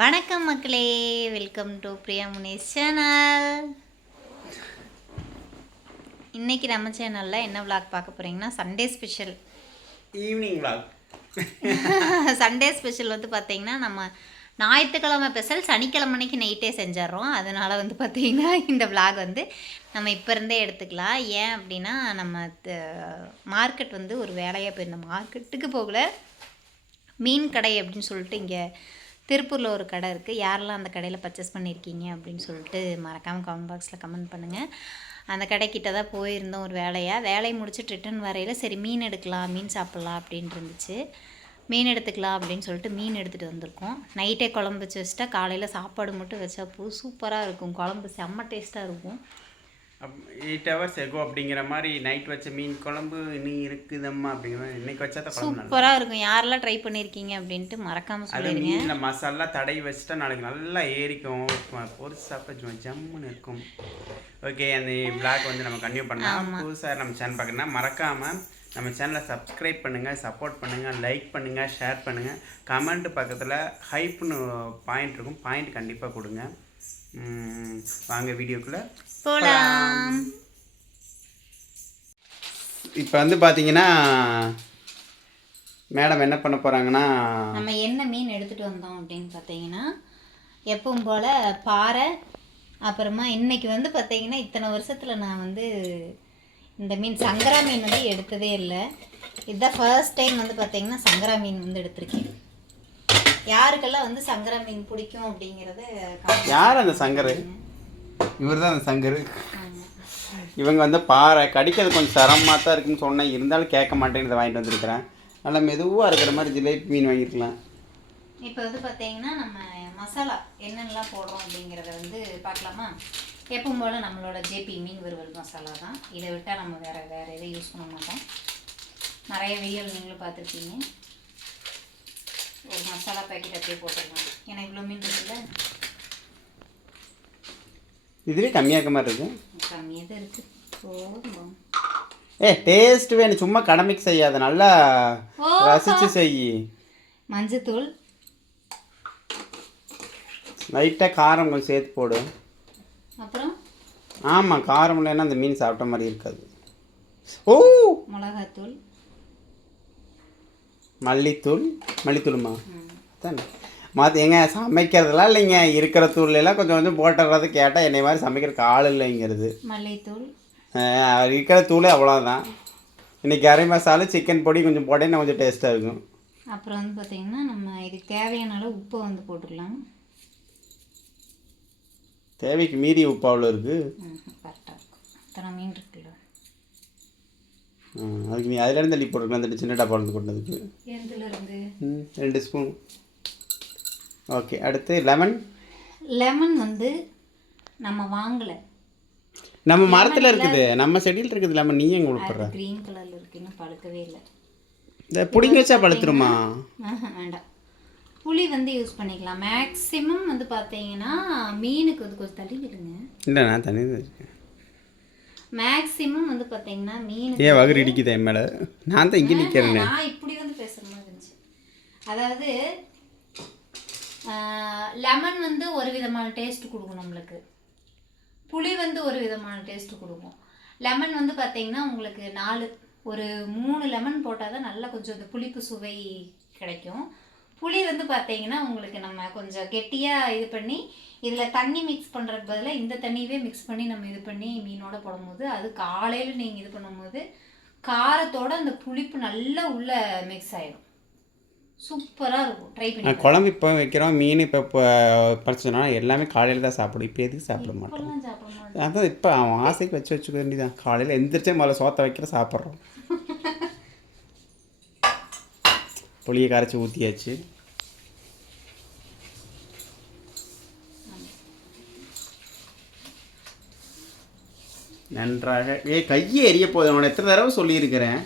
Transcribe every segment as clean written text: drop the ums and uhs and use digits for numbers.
வணக்கம் மக்களே, welcome to Priya Munesh channel. இன்னைக்கு நம்ம சேனலில் என்ன விளாக் பார்க்க போகிறீங்கன்னா Sunday special evening vlog. Sunday special வந்து பார்த்தீங்கன்னா நம்ம ஞாயிற்றுக்கிழமை ஸ்பெஷல் சனிக்கிழமை அன்னைக்கு நைட்டே செஞ்சிட்றோம். அதனால் வந்து பார்த்திங்கன்னா இந்த விளாக் வந்து நம்ம இப்போ இருந்தே எடுத்துக்கலாம். ஏன் அப்படின்னா நம்ம மார்க்கெட் வந்து ஒரு வேலையாக போயிருந்தோம். மார்க்கெட்டுக்கு போகல, மீன் கடை அப்படின்னு சொல்லிட்டு இங்கே திருப்பூரில் ஒரு கடை இருக்குது. யாரெல்லாம் அந்த கடையில் பர்ச்சேஸ் பண்ணியிருக்கீங்க அப்படின்னு சொல்லிட்டு மறக்காமல் கமெண்ட் பாக்ஸில் கமெண்ட் பண்ணுங்கள். அந்த கடைக்கிட்ட தான் போயிருந்தோம் ஒரு வேலையை முடிச்சுட்டு ரிட்டன் வரையில் சரி மீன் எடுக்கலாம், மீன் சாப்பிட்லாம் அப்படின்ட்டு இருந்துச்சு. மீன் எடுத்துக்கலாம் அப்படின்னு சொல்லிட்டு மீன் எடுத்துகிட்டு வந்திருக்கோம். நைட்டே குழம்பு வச்சு வச்சுட்டா காலையில் சாப்பாடு மட்டும் வச்சா சூப்பராக இருக்கும். குழம்பு செம்ம டேஸ்ட்டாக இருக்கும். 8 hours ago அப்படிங்கிற மாதிரி நைட் வச்ச மீன் குழம்பு இன்னும் இருக்குதம்மா அப்படிங்கிற மாதிரி இன்னைக்கு வச்சா தான் சூப்பராக இருக்கும். யாரெல்லாம் ட்ரை பண்ணியிருக்கீங்க அப்படின்ட்டு மறக்காமல் சொல்லுங்க. மீனில் மசாலா தடவி வச்சுட்டா நாளைக்கு நல்லா ஏறிக்கும், பொரிச்சு சாப்பிட்டு ஜம்முன்னு இருக்கும். ஓகே, அந்த விளாக் வந்து நம்ம கன்டினியூ பண்ணலாம். புதுசாக நம்ம சேனல் பார்க்கணுன்னா மறக்காமல் நம்ம சேனலை சப்ஸ்கிரைப் பண்ணுங்கள், சப்போர்ட் பண்ணுங்கள், லைக் பண்ணுங்கள், ஷேர் பண்ணுங்கள். கமெண்ட் பக்கத்தில் ஹைப்னு பாயிண்ட் இருக்கும், பாயிண்ட் கண்டிப்பாக கொடுங்க. வாங்க வீடியோக்குள்ளே போகலாம். இப்போ வந்து பார்த்தீங்கன்னா மேடம் என்ன பண்ண போகிறாங்கன்னா, நம்ம என்ன மீன் எடுத்துகிட்டு வந்தோம் அப்படின்னு பார்த்தீங்கன்னா எப்பவும் போல் பாறை. அப்புறமா இன்றைக்கி வந்து பார்த்தீங்கன்னா இத்தனை வருஷத்தில் நான் வந்து இந்த மீன் சங்கரா மீன் வந்து எடுத்ததே இல்லை. இதுதான் ஃபர்ஸ்ட் டைம் வந்து பார்த்தீங்கன்னா சங்கரா மீன் வந்து எடுத்திருக்கேன். யாருக்கெல்லாம் வந்து சங்கரா மீன் பிடிக்கும் அப்படிங்கிறத யார் அந்த சங்கரு? இவர் தான் அந்த சங்கரு. இவங்க வந்து பாறை கடிக்கிறது கொஞ்சம் சிரமமாக தான் இருக்குன்னு சொன்னேன், இருந்தாலும் கேட்க மாட்டேன்னு இதை வாங்கிட்டு வந்திருக்கிறேன். நல்லா மெதுவாக இருக்கிற மாதிரி ஜிலேபி மீன் வாங்கியிருக்கலாம். இப்போ வந்து பார்த்தீங்கன்னா நம்ம மசாலா என்னென்னலாம் போடுறோம் அப்படிங்கிறத வந்து பார்க்கலாமா? எப்பவும் போல் நம்மளோட ஜேபி மீன் வறுவல் மசாலா தான். இதை விட்டால் நம்ம வேறு எதையும் யூஸ் பண்ண மாட்டோம். நிறைய வீடியோ நீங்களும் பார்த்துருக்கீங்க. ஒரு மசாலா பேக்கெட் அப்படியே போட்டுடலாம். ஏன்னா இவ்வளோ மீன் இருக்குல்ல, இதுவே கம்மியாக இருக்க மாதிரி இருக்கு. கம்மியாக தான் இருக்குது. போதும். டேஸ்ட் வேணும், சும்மா கடமைக்கு செய்யாத, நல்லா ரசித்து செய். மஞ்சத்தூள், லைட்டாக காரம் கொஞ்சம் சேர்த்து போடு. அப்புறம் ஆமாம், காரம் இல்லைன்னா அந்த மீன் சாப்பிட்ட மாதிரி இருக்காது. ஓ, மிளகாத்தூள், மல்லித்தூளுமா தானே மாற்ற எங்க சமைக்கிறதுலாம் இல்லைங்க, இருக்கிற தூள்லாம் கொஞ்சம் கொஞ்சம் போட்டுறது. கேட்டால் என்னை மாதிரி சமைக்கிறதுக்கு ஆள் இல்லைங்கிறது. மல்லித்தூள் இருக்கிற தூளே அவ்வளோதான். இன்றைக்கி அரை மசாலா சிக்கன் பொடி கொஞ்சம் போட்டேன்னா கொஞ்சம் டேஸ்ட்டாக இருக்கும். அப்புறம் வந்து பார்த்திங்கன்னா நம்ம இதுக்கு தேவையான அளவு உப்பை வந்து போட்டுடலாம். தேவைக்கு மீறி உப்பு அவ்வளோ இருக்குது. கரெக்டாக இருக்கும். இத்தனை மீன் இருக்குல்ல, அதுக்கு நீ அதிலேருந்து தள்ளி போட்டுருக்கலாம். அந்த சின்ன டப்பா இருந்து கொண்டதுக்கு எதுலேருந்து 2 ஸ்பூன். ஓகே, அடுத்து லெமன் வந்து நம்ம வாங்கலை, நம்ம மரத்தில் இருக்குது, நம்ம செடியில் இருக்குது லெமன். நீ எங்கே கொடுக்குற? க்ரீன் கலரில் இருக்கு, இன்னும் பழுக்கவே இல்லை. இந்த புடிங்க வச்சா பழுத்துருமா? வேண்டாம், புளி வந்து யூஸ் பண்ணிக்கலாம். மேக்ஸிமம் வந்து பார்த்தீங்கன்னா மீனுக்கு வந்து கொஞ்சம் தள்ளி விடுங்க. இல்லை, நான் தண்ணி இருக்கேன். மேக்ஸிமம் வந்து பார்த்தீங்கன்னா மீன் ஏன் வகுறு இடிக்குது என் மேலே? நான் தான் இங்கே நிற்கிறேன். நான் இப்படி வந்து பேசுகிற மாதிரி இருந்துச்சு. அதாவது லெமன் வந்து ஒரு விதமான டேஸ்ட் கொடுக்கும் நம்மளுக்கு, புளி வந்து ஒரு விதமான டேஸ்ட் கொடுக்கும். லெமன் வந்து பார்த்தீங்கன்னா உங்களுக்கு 3 லெமன் போட்டால் தான் நல்லா கொஞ்சம் இந்த புளிப்பு சுவை கிடைக்கும். புளி வந்து பார்த்தீங்கன்னா உங்களுக்கு நம்ம கொஞ்சம் கெட்டியாக இது பண்ணி இதில் தண்ணி மிக்ஸ் பண்ணுறதுக்கு பதிலாக இந்த தண்ணியவே மிக்ஸ் பண்ணி நம்ம இது பண்ணி மீனோட போடும்போது அது காலையில் நீங்கள் இது பண்ணும்போது காரத்தோடு அந்த புளிப்பு நல்லா உள்ளே மிக்ஸ் ஆகிடும். சூப்பராக இருக்கும். ட்ரை பண்ணி. குழம்பு இப்போ வைக்கிறோம், மீன் இப்போ பறிச்சோன்னா எல்லாமே காலையில் தான் சாப்பிடும். இப்போ எதுக்கு சாப்பிட மாட்டோம்? அதான் இப்போ அவன் ஆசைக்கு வச்சுக்க வேண்டியதான். காலையில் எந்திரிச்சே முதல்ல சோத்தை வைக்கிற சாப்பிட்றோம். புளியை கரைச்சி ஊற்றியாச்சு. நன்றாக கையை எரிய போகுது. அவனை எத்தனை தடவை சொல்லியிருக்கிறேன்.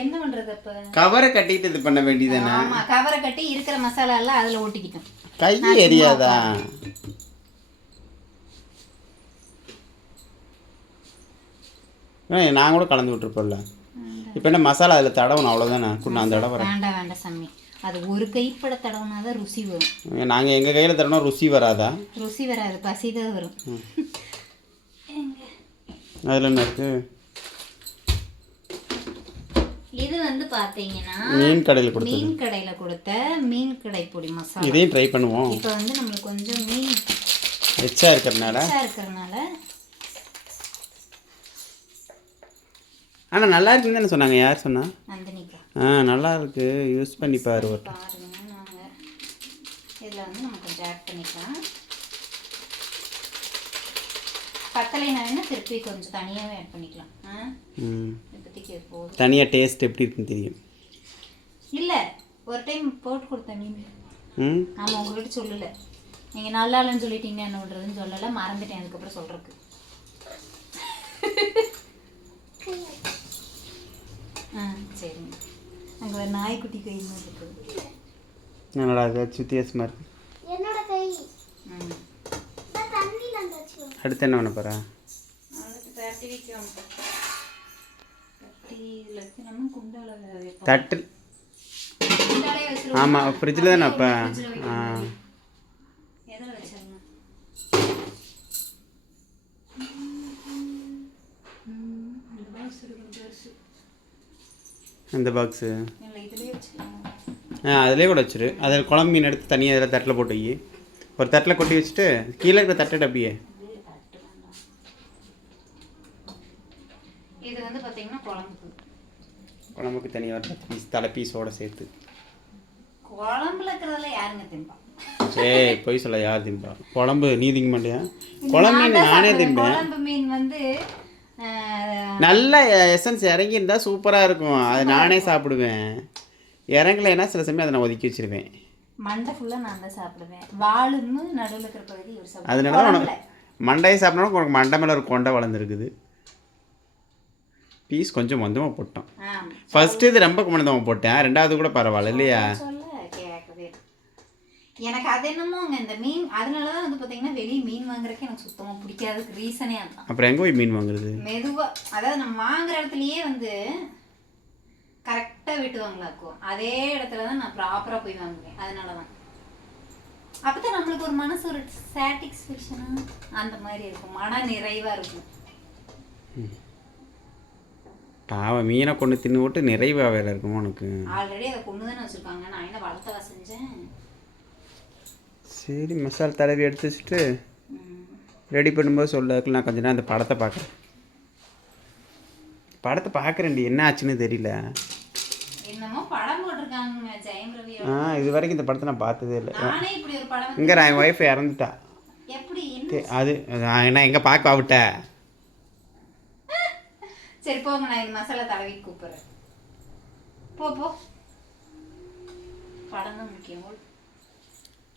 என்ன பண்ணுறது? இப்போ கவரை கட்டிட்டு இது பண்ண வேண்டியதானே? ஆமாம், கவரை கட்டி இருக்கிற மசாலா எல்லாம் அதில் ஒட்டிக்கிட்டோம். கையை எரியாதா? நான் கூட கலந்து விட்டுருப்போம்ல. இப்போ என்ன மசாலா அதில் தடவணும், அவ்வளோதானே? நான் தடவை வேண்டாம் சாமி, அது ஒரு கைப்பட தடவுனா தான் ருசி வரும். நாங்கள் எங்கள் கையில் தரணும் ருசி வராதா? ருசி வராது, பசி தான் வரும். அதில் என்ன இருக்குது? இது வந்து பார்த்தீங்கன்னா மீன் கடையில் கொடுத்த மீன் கடை பொடி மசாலா. இதையும் ட்ரை பண்ணுவோம். இப்போ வந்து நம்மளுக்கு கொஞ்சம் மீன் எச்சா இருக்கிறதுனால ஆனால் நல்லா இருக்குன்னு தானே சொன்னாங்க. யார் சொன்னா? நந்தினிக்கா. நல்லா இருக்கு, யூஸ் பண்ணி பாரு. பாருங்க, நாங்கள் இதில் வந்து நம்ம கொஞ்சம் ஆட் பண்ணிக்கலாம். பத்தலைனா வேணா திருப்பி கொஞ்சம் தனியாகவே ஆட் பண்ணிக்கலாம். இப்போதைக்கு போதும். தனியாக டேஸ்ட் எப்படி இருக்குன்னு தெரியும். இல்லை, ஒரு டைம் போட்டு கொடுத்தேன் மீன். ஆமாம், உங்ககிட்ட சொல்லலை. நீங்கள் நல்லா இல்லைன்னு சொல்லிட்டீங்கன்னா என்ன பண்ணுறதுன்னு சொல்லலை, மறந்துட்டேன் அதுக்கப்புறம் சொல்கிறதுக்கு. சரிங்க. அங்கே ஒரு நாய்க்குட்டி கை மாதிரி இருக்குது. என்னடா அது வித்தியாசமாக இருக்கு. என்னோட கை. அடுத்து என்ன பண்ண போகிறா? தட்டு. ஆமாம், ஃப்ரிட்ஜில் தானே அப்போ. இந்த பாக்ஸு அதிலே கூட வச்சிரு. அதில் குழம்பு மீன் எடுத்து தனியாக அதில் தட்டில் போட்டு வை. ஒரு தட்டில் கொட்டி வச்சுட்டு கீழே இருக்கிற தட்டை அப்படியே. இது வந்து பார்த்தீங்கன்னா குழம்புக்கு தனியாக வர பீஸ், தலை பீஸோடு சேர்த்து. குழம்புல இருக்கிறதெல்லாம் யாருங்க திம்பா? போய் சொல்ல, யார் திம்பா? குழம்பு நீ திங்க மாட்டியா? குழம்பு மீன் நானே திம்பேன். குழம்பு மீன் வந்து நல்ல எசன்ஸ் இறங்கியிருந்தா சூப்பராக இருக்கும். அது நானே சாப்பிடுவேன். இறங்கலைன்னா சில சமயம் அதை நான் ஒதுக்கி வச்சிருவேன். மண்டை ஃபுல்லாக நான் தான் சாப்பிடுவேன். வாழுன்னு நடுவில் இருக்கிற பகுதி ஒரு சாப்பிடுவேன். அதனால தான் உனக்கு மண்டையை சாப்பிடணும். உனக்கு மண்டை மேலே ஒரு கொண்டை வளர்ந்துருக்குது. பீஸ் கொஞ்சம் மொந்தமாக போட்டோம். ஃபர்ஸ்ட்டு இது ரொம்ப மொந்தமாக போட்டேன், ரெண்டாவது கூட பரவாயில்ல இல்லையா? எனக்கு அது என்னமோங்க இந்த மீன், அதனால தான் வந்து பார்த்தீங்கன்னா வெளியே மீன் வாங்குறதுக்கு எனக்கு சுத்தமாக பிடிக்காததுக்கு ரீசனே அதுதான். அப்புறம் எங்கே போய் மீன் வாங்குறது? மெதுவாக, அதாவது நம்ம வாங்குற இடத்துலையே வந்து கரெக்டாக வெட்டுவாங்களாக்கும். அதே இடத்துல தான் நான் ப்ராப்பராக போய் வாங்குவேன். அதனால தான் அப்போ தான் நம்மளுக்கு ஒரு மனசு ஒரு சாட்டிஸ்ஃபேக்ஷனாக அந்த மாதிரி இருக்கும், மன நிறைவாக இருக்கும். பாவம், மீனை கொண்டு தின்னு விட்டு நிறைவாக வேலை இருக்கும் உனக்கு. ஆல்ரெடி அதை கொண்டு தானே வச்சுருக்காங்க, நான் என்ன வளர்த்தவா செஞ்சேன். சரி, மசாலா தடவி எடுத்து வச்சுட்டு ரெடி பண்ணும்போது சொல்லுறதுக்கு நான் கொஞ்ச நேரம் அந்த படத்தை பார்க்குறேன். படத்தை பார்க்குறேன்டி, என்ன ஆச்சுன்னு தெரியல. என்னமோ படம் போட்டிருக்காங்க ஜெயம் ரவி. இது வரைக்கும் இந்த படத்தை நான் பார்த்ததே இல்லை. நானே இப்படி ஒரு படம். இங்கே என் ஒய்ஃப் இறந்துட்டா. எப்படி? அது என்ன எங்கே பார்க்க ஆவிட்ட? சரி போங்க, நான் இந்த மசாலா தடவி கூப்பிட்றேன். போ. படம் தான் முக்கியம்,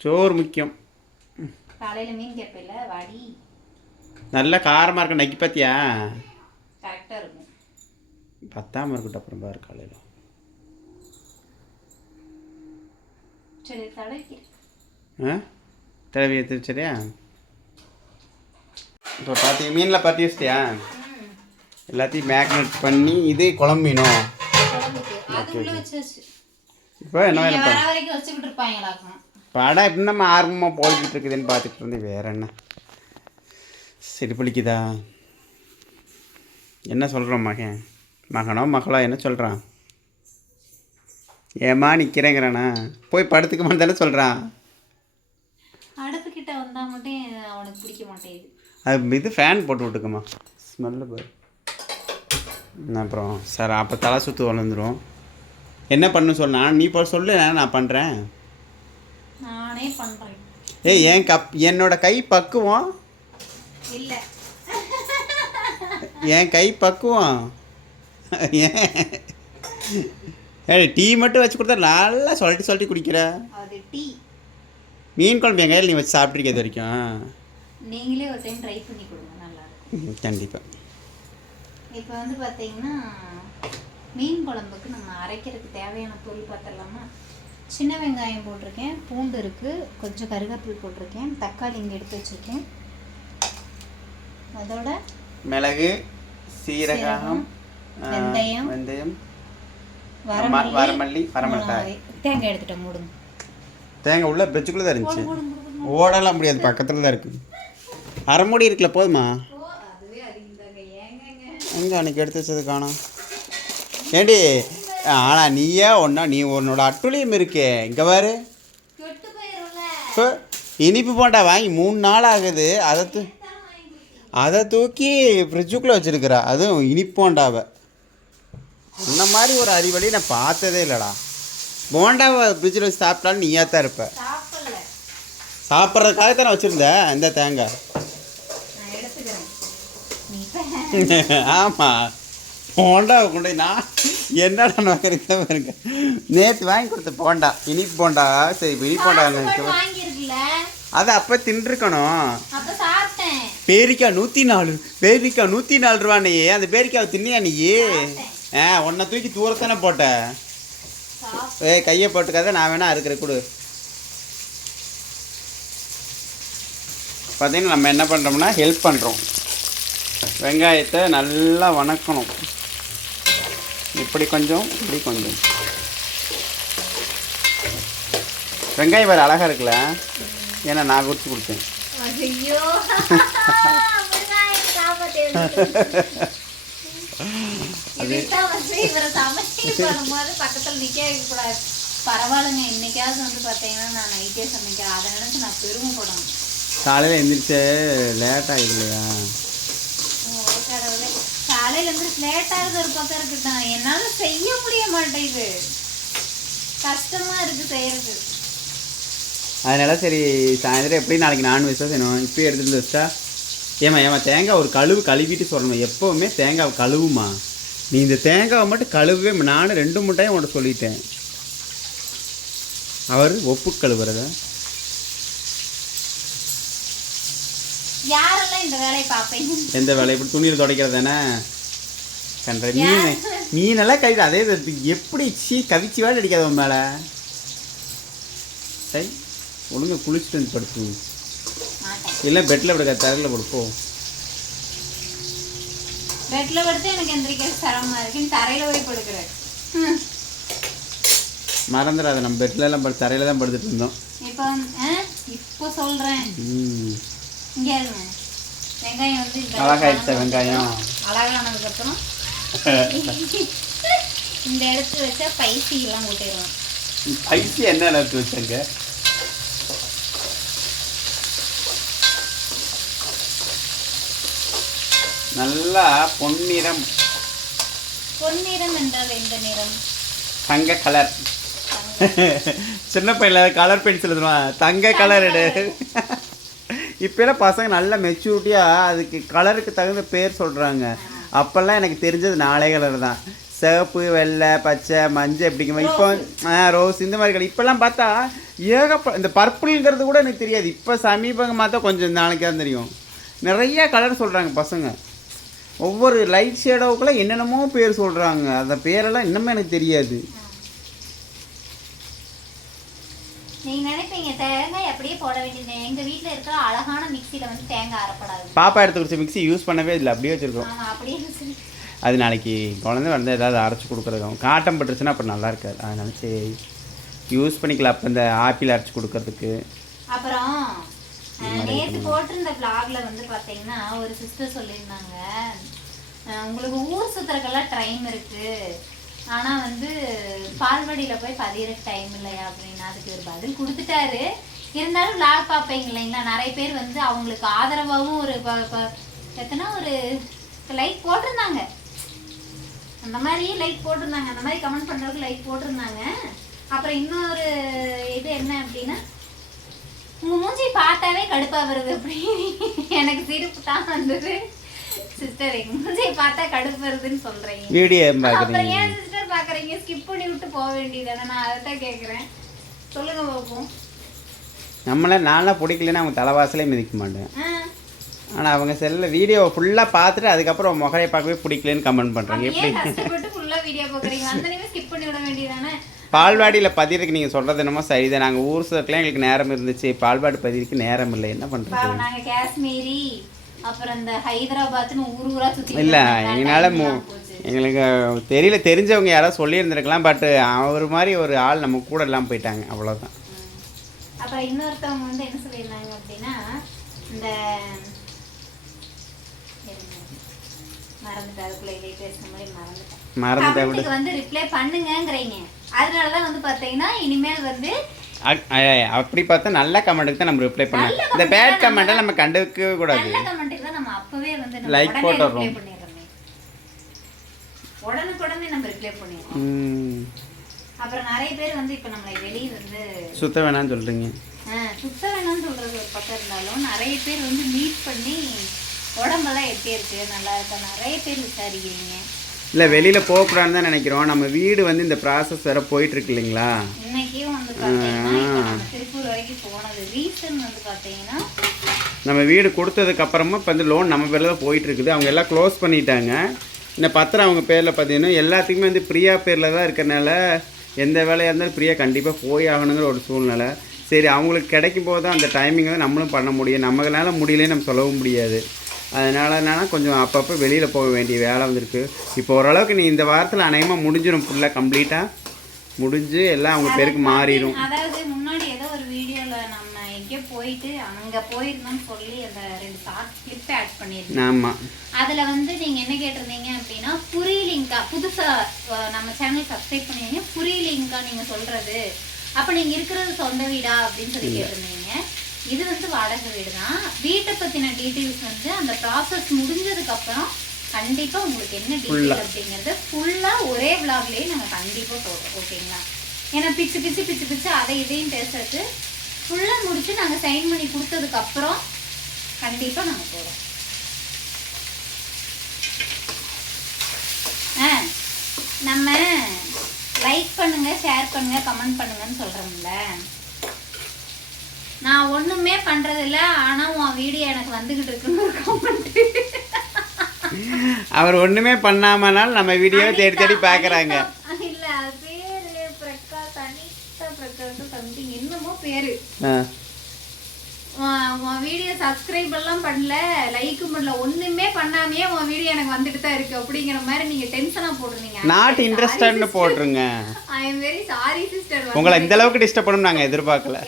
சோறு முக்கியம். காலையில் மீன் கேட்பல வாடி. நல்ல காரமாக இருக்கும், நக்கி பார்த்தியா? கரெக்டாக இருக்கும். பத்தாமல் இருக்கட்டும், அப்புறம் பாரு காலையில். சரி தடவி. தடவி எடுத்து சரியா? இப்போ பார்த்தீங்க மீனில் பார்த்து வச்சிட்டியா? எல்லாத்தையும் மேக்னேட் பண்ணி. இது குழம்பு மீனும் இப்போ என்ன வரைக்கும் வச்சுக்கிட்டு இருப்பாங்களாக்கும். படம் எப்படி நம்ம ஆர்வமாக போய்கிட்டு இருக்குதுன்னு பார்த்துட்டு இருந்தேன். வேற என்ன சரி பிடிக்குதா? என்ன சொல்கிறான் மகனோ மகளோ என்ன சொல்கிறான்? ஏமா நிற்கிறேங்கிறானா? போய் படுத்துக்கமான்னு தானே சொல்கிறான். அடுப்புக்கிட்ட வந்தால் மட்டும் அவனுக்கு பிடிக்க மாட்டேங்குது. அது இது ஃபேன் போட்டு விட்டுக்குமா, ஸ்மெல்லு போய். அப்புறம் சார் அப்போ தலை சுற்று வளர்ந்துடும். என்ன பண்ணு சொன்னா? நீ இப்போ சொல்லு, நான் பண்ணுறேன். நானே பண்ணுறேன். என்னோட கை பக்குவம் இல்லை, என் கை பக்குவம். டீ மட்டும் வச்சு கொடுத்தா நல்லா சொல்லிட்டு குடிக்கிற. அது டீ. மீன் குழம்பு என் கையில் நீ வச்சு சாப்பிட்ருக்க இது வரைக்கும். நீங்களே ஒரு டைம் ட்ரை பண்ணி கொடுங்க, நல்லா இருக்கும். கண்டிப்பாக. இப்போ வந்து பார்த்தீங்கன்னா மீன் குழம்புக்கு நம்ம அரைக்கிறதுக்கு தேவையான பொருள் பார்த்துடலாமா? சின்ன வெங்காயம் போட்டிருக்கேன், பூண்டு இருக்குது, கொஞ்சம் கருவேப்பிலை போட்டிருக்கேன், தக்காளி இங்கே எடுத்து வச்சுருக்கேன், அதோட மிளகு, சீரகம், வெந்தயம், வரமிளகாய் தேங்காய் எடுத்துட்டேன் மூடுங்க. தேங்காய் உள்ள ஃப்ரிட்ஜுக்குள்ளே தான் இருந்துச்சு. ஓடலாம் முடியாது, பக்கத்தில் தான் இருக்குது. அரை மூடி இருக்குல்ல, போதுமா? எங்கே அன்றைக்கி எடுத்து வச்சது காணோம். ஏண்டி ஆனால் நீயே ஒன்றா நீ உன்னோட அட்டுழியம் இருக்கே. இங்கே பாரு, இப்போ இனிப்பு போண்டா வாங்கி 3 நாள் ஆகுது. அதை தூக்கி ஃப்ரிட்ஜுக்குள்ளே வச்சுருக்குறா, அதுவும் இனிப்பு போண்டாவை. இந்த மாதிரி ஒரு அறிவழி நான் பார்த்ததே இல்லைடா. போண்டாவை ஃப்ரிட்ஜில் வச்சு சாப்பிட்டாலும் நீயா தான் இருப்ப. சாப்பிட்றதுக்காக தான் நான் வச்சுருந்தேன் இந்த தேங்காய். ஆமாம், போண்டாவை கொண்டு நான் என்னடா நோக்கிறீங்க பாருங்க. நேற்று வாங்கி கொடுத்த போண்டா, இனிப்பு போண்டா. சரி, இனிப்பு போண்டா அதை அப்போ தின்றுக்கணும். பேரிக்காய் 104, பேரிக்காய் 104 ரூபானே. அந்த பேரிக்காவை தின்னியா நீ? உன்னை தூக்கி தூரத்தானே போட்ட. கையை போட்டுக்காத, நான் வேணா இருக்கிற கொடு. பார்த்தீங்கன்னா நம்ம என்ன பண்ணுறோம்னா ஹெல்ப் பண்ணுறோம். வெங்காயத்தை நல்லா வணக்கணும். இப்படி கொஞ்சம், இப்படி கொஞ்சம். வெங்காயம் வேறு அழகாக இருக்குல்ல, ஏன்னா நான் குறித்து கொடுத்தேன். பரவாயில்லைங்க, இன்னைக்காவது வந்து பார்த்தீங்கன்னா நான் நைட்டே சமைக்கிறேன். அதை நினைச்சு நான் பெருமைப்படணும். காலையில் எழுந்திரிச்சு லேட் ஆகிடு இல்லையா? காலையில் எழுந்திரிச்சு லேட் ஆகுது ஒரு பக்கம் இருக்குதான், என்னால் செய்ய முடிய மாட்டேங்குது. கஷ்டமா இருக்கு செய்யறது. அதனால சரி, சாயந்தரம் எப்படி நாளைக்கு நான்வெஜ்ஜாக செய்யணும். இப்போயே எடுத்துகிட்டு வச்சா ஏமா தேங்காய் ஒரு கழுவிட்டு சொல்லணும். எப்போவுமே தேங்காய் கழுவுமா. நீ இந்த தேங்காவை மட்டும் கழுவே. நானும் 2 மூட்டையும் உன்ட்ட சொல்லிட்டேன். அவர் ஒப்பு கழுவுறத. யாரெல்லாம் இந்த வேலையை பார்ப்பீங்க? எந்த வேலை? இப்படி துணியில் துடைக்கிறது தானே கண்ட. மீனெல்லாம் கழிவு அதே எப்படி கவிச்சி வேலை அடிக்காத உன் மேலே. சரி, ஒழுங்கு குளிச்சுட்டு வந்து படுத்து. இல்லை பெட்டில் படுக்க, தரையில் படுப்போம். பெட்டில் படுத்து எனக்கு எந்திரிக்க சிரமமா இருக்குன்னு தரையில் போய் படுக்கிறேன். மறந்துடாத, நம்ம பெட்லலாம் தரையில் தான் படுத்துட்டு இருந்தோம். இப்போ சொல்கிறேன். இங்கே இருங்க. வெங்காயம் வந்து அழகாயிடுச்சா? வெங்காயம் அழகானதுக்கப்புறம் இந்த இடத்துல வச்சா பைசிலாம் கூட்டிடுவோம். பைசி என்ன எடுத்து வச்சங்க? நல்லா பொன்னிறம். பொன்னிறம் என்றால் எந்த நிறம்? தங்க கலர். சின்ன பையன்ல கலர் பென்சில் தங்க கலர் எடு. இப்போலாம் பசங்க நல்ல மெச்சூரிட்டியாக அதுக்கு கலருக்கு தகுந்த பேர் சொல்கிறாங்க. அப்போல்லாம் எனக்கு தெரிஞ்சது 4 கலர் தான். சிவப்பு, வெள்ளை, பச்சை, மஞ்சள், எப்படிங்க. இப்போ ரோஸ் இந்த மாதிரி கலர். இப்போல்லாம் பார்த்தா இந்த பர்பிள்ங்கிறது கூட எனக்கு தெரியாது. இப்போ சமீபமாக தான் கொஞ்சம் நாளைக்கு தான் தெரியும். நிறைய கலர் சொல்கிறாங்க பசங்க. ஒவ்வொரு லைட் ஷேடோவுக்குள்ள என்னென்னமோ பேர் சொல்கிறாங்க. அந்த பேரெல்லாம் இன்னுமே எனக்கு தெரியாது. நீங்க நினைப்பீங்க தேங்காய் அப்படியே போட வேண்டியது. எங்க வீட்ல இருக்கிற அழகான மிக்ஸில வந்து தேங்காய் அரைப்படாது. பாப்பா எடுத்து கொடுத்த மிக்ஸி யூஸ் பண்ணவே இல்லை, அப்படியே வச்சிருக்கோம். அப்படியே அது நாளைக்கு குழந்தை வந்து ஏதாவது அரைச்சி கொடுக்குறதும் காட்டம் பட்டுருச்சுன்னா அப்புறம் நல்லா இருக்காது. அதனால சரி யூஸ் பண்ணிக்கலாம். அப்போ இந்த ஆப்பிள் அரைச்சி கொடுக்கறதுக்கு. அப்புறம் நேற்று போட்டிருந்த vlogல வந்து பார்த்தீங்கன்னா ஒரு சிஸ்டர் சொல்லியிருந்தாங்க, உங்களுக்கு ஊர் சுற்றுறக்கெல்லாம் டைம் இருக்கு, ஆனால் வந்து பால்வாடியில் போய் பதியறதுக்கு டைம் இல்லையா அப்படின்னா அதுக்கு ஒரு பதில் கொடுத்துட்டாரு. இருந்தாலும் vlog பார்ப்பீங்க இல்லைங்களா, நிறைய பேர் வந்து அவங்களுக்கு ஆதரவாகவும் ஒரு எத்தனை ஒரு லைக் போட்டிருந்தாங்க. அந்த மாதிரி லைக் போட்டிருந்தாங்க, அந்த மாதிரி கமெண்ட் பண்ணுறதுக்கு லைக் போட்டிருந்தாங்க. அப்புறம் இன்னொரு இது என்ன அப்படின்னா, உங்கள் மூஞ்சி பார்த்தாவே கடுப்பாக வருது அப்படின்னு எனக்கு சிரிப்பு தான் வந்தது. சிஸ்டர் எங்கள் மூஞ்சியை பார்த்தா கடுப்பு வருதுன்னு சொல்கிறீங்க, வீடியோ அப்புறம் ஏன் சிஸ்டர் பார்க்குறீங்க? ஸ்கிப் பண்ணி விட்டு போக வேண்டியதானே? நான் அதை தான் கேட்குறேன். சொல்லுங்கள் பார்ப்போம். நான்லாம் பிடிக்கலன்னா அவங்க தலைவாசலே மிதிக்க மாட்டேன். ஆனால் அவங்க செல்ல வீடியோ ஃபுல்லாக பார்த்துட்டு அதுக்கப்புறம் முகரையை பார்க்கவே பிடிக்கலன்னு கமெண்ட் பண்ணுறாங்க. எப்படி கஷ்டப்பட்டு ஃபுல்லாக வீடியோ பார்க்குறீங்க? அந்த நேரம் ஸ்கிப் பண்ணி விட வேண்டியதானே? பால்வாடியில் பதிறதுக்கு நீங்கள் சொல்கிறது என்னமோ சரிதான். நாங்கள் ஊர் சுற்றுலாம் எங்களுக்கு நேரம் இருந்துச்சு, பால்வாடி பதிறதுக்கு நேரம் இல்லை. என்ன பண்ணுறது? நாங்கள் காஷ்மீரி அப்புறம் இந்த ஹைதராபாத்னு ஊரா சுத்தி இல்லை எங்களால் எங்களுக்கு தெரியல, தெரிஞ்சவங்க யாராவது சொல்லியிருந்துருக்கலாம். பட் அவர் மாதிரி ஒரு ஆள் நம்ம கூட இல்லாமல் போயிட்டாங்க, அவ்வளோதான். அப்புறம் இன்னொருத்தவங்க வந்து என்ன சொல்லியிருந்தாங்க அப்படின்னா, இந்த மறந்துட்டேன், அதுக்குள்ள இதை பேசுன மாதிரி மறந்துட்டேன், வந்து ரிப்ளை பண்ணுங்கங்கிறீங்க. அதனாலதான் வந்து பாத்தீங்கன்னா இனிமேல் வந்து அப்படி பார்த்தா நல்ல கமெண்ட்டுக்கு தான் நம்ம ரிப்ளை பண்ணலாம். இந்த பேட் கமெண்ட்டை நம்ம கண்டுக்கவே கூடாது. நல்ல கமெண்ட்டுக்கு தான் நம்ம அப்பவே வந்து லைக் போட்டுறோம், உடனுக்குடனே நம்ம ரிப்ளை பண்ணிடுறோம். அப்புறம் நிறைய பேர் வந்து இப்போ நம்மளை வெளியே வந்து சுத்த வேணாம்னு சொல்றீங்க. சுத்த வேணாம்னு சொல்றது ஒரு பக்கம் இருந்தாலும் நிறைய பேர் வந்து மீட் பண்ணி உடம்பெல்லாம் எப்படி இருக்கு, நல்லா இருக்கா, நிறைய பேர் விசாரிக்கிறீங்க. இல்லை வெளியில் போகக்கூடாதுன்னு தான் நினைக்கிறோம். நம்ம வீடு வந்து இந்த ப்ராசஸ் வேறு போயிட்டுருக்கு இல்லைங்களா. இன்னைக்கும் வந்து பார்த்தீங்கன்னா திருப்பூர் வரைக்கும் போனது ரீசன் வந்து பார்த்தீங்கன்னா, நம்ம வீடு கொடுத்ததுக்கப்புறமா இப்போ வந்து லோன் நம்ம பேரில் தான் போயிட்டுருக்குது. அவங்க எல்லாம் க்ளோஸ் பண்ணிட்டாங்க. இந்த பத்திரம் அவங்க பேரில் பார்த்தீங்கன்னா எல்லாத்துக்குமே வந்து பிரியா பேரில் தான் இருக்கிறனால எந்த வேலையாக இருந்தாலும் பிரியா கண்டிப்பாக போய் ஆகணுங்கிற ஒரு சூழ்நிலை. சரி, அவங்களுக்கு கிடைக்கும் போது தான் அந்த டைமிங் தான் நம்மளும் பண்ண முடியும். நம்மளால முடியலன்னு நம்ம சொல்லவும் முடியாது. அதனால் என்னென்னா கொஞ்சம் அப்பப்போ வெளியில் போக வேண்டிய வேலை வந்துருக்கு. இப்போ ஓரளவுக்கு நீ இந்த வாரத்தில் அநேகமாக முடிஞ்சிடும், ஃபுல்லாக கம்ப்ளீட்டாக முடிஞ்சு எல்லாம் அவங்க பேருக்கு மாறிடும். அதாவது முன்னாடி ஏதோ ஒரு வீடியோவில் நம்ம எங்கேயோ போயிட்டு அங்கே போயிருந்தோம்னு சொல்லி அந்த 2 ஷார்ட் கிளிப் ஆட் பண்ணியிருந்தோம். ஆமாம், அதில் வந்து நீங்கள் என்ன கேட்டிருந்தீங்க அப்படின்னா, புரியலிங்கா புதுசாக நம்ம சேனல் சப்ஸ்கிரைப் பண்ணிங்க, புரியலிங்கா நீங்கள் சொல்கிறது, அப்போ நீங்கள் இருக்கிறது சொந்த வீடா அப்படின்னு சொல்லி கேட்டிருந்தீங்க. இது வந்து வாடகை வீடு தான். வீட்டை பற்றின டீட்டெயில்ஸ் வந்து அந்த ப்ராசஸ் முடிஞ்சதுக்கப்புறம் கண்டிப்பாக உங்களுக்கு என்ன டீட்டெயில் அப்படிங்கிறது ஃபுல்லாக ஒரே விளாக்லேயே நாங்கள் கண்டிப்பாக போடுறோம், ஓகேங்களா. ஏன்னா பிச்சு பிச்சு பிச்சு பிச்சு அதை இதையும் பேசுறது ஃபுல்லாக முடிச்சு நாங்கள் சைன் பண்ணி கொடுத்ததுக்கப்புறம் கண்டிப்பாக நாங்கள் போடுறோம். நம்ம லைக் பண்ணுங்க, ஷேர் பண்ணுங்க, கமெண்ட் பண்ணுங்கன்னு சொல்கிறோம்ல. நான் ஒண்ணுமே பண்றது இல்ல, ஆனா உன் வீடியோ எனக்கு வந்துகிட்டு இருக்குன்னு ஒரு கமெண்ட். அவர் ஒண்ணுமே பண்ணாமனால நம்ம வீடியோவை தேடி தேடி பாக்குறாங்க. இல்ல பேரு பிரகாஷ், அனிதா பிரகாஷ் சம்திங் என்னமோ பேரு. உன் வீடியோ சப்ஸ்கிரைப் எல்லாம் பண்ணல, லைக் பண்ணல, ஒண்ணுமே பண்ணாமையே உன் வீடியோ எனக்கு வந்துட்டு தான் இருக்கு அப்படிங்கிற மாதிரி நீங்க டென்ஷனா போடுறீங்க. நாட் இன்ட்ரஸ்டட்னு போடுறீங்க. ஐ அம் வெரி சாரி சிஸ்டர். உங்களை இந்த அளவுக்கு டிஸ்டர்ப் பண்ணனும் நாங்க எதிர்பார்க்கல.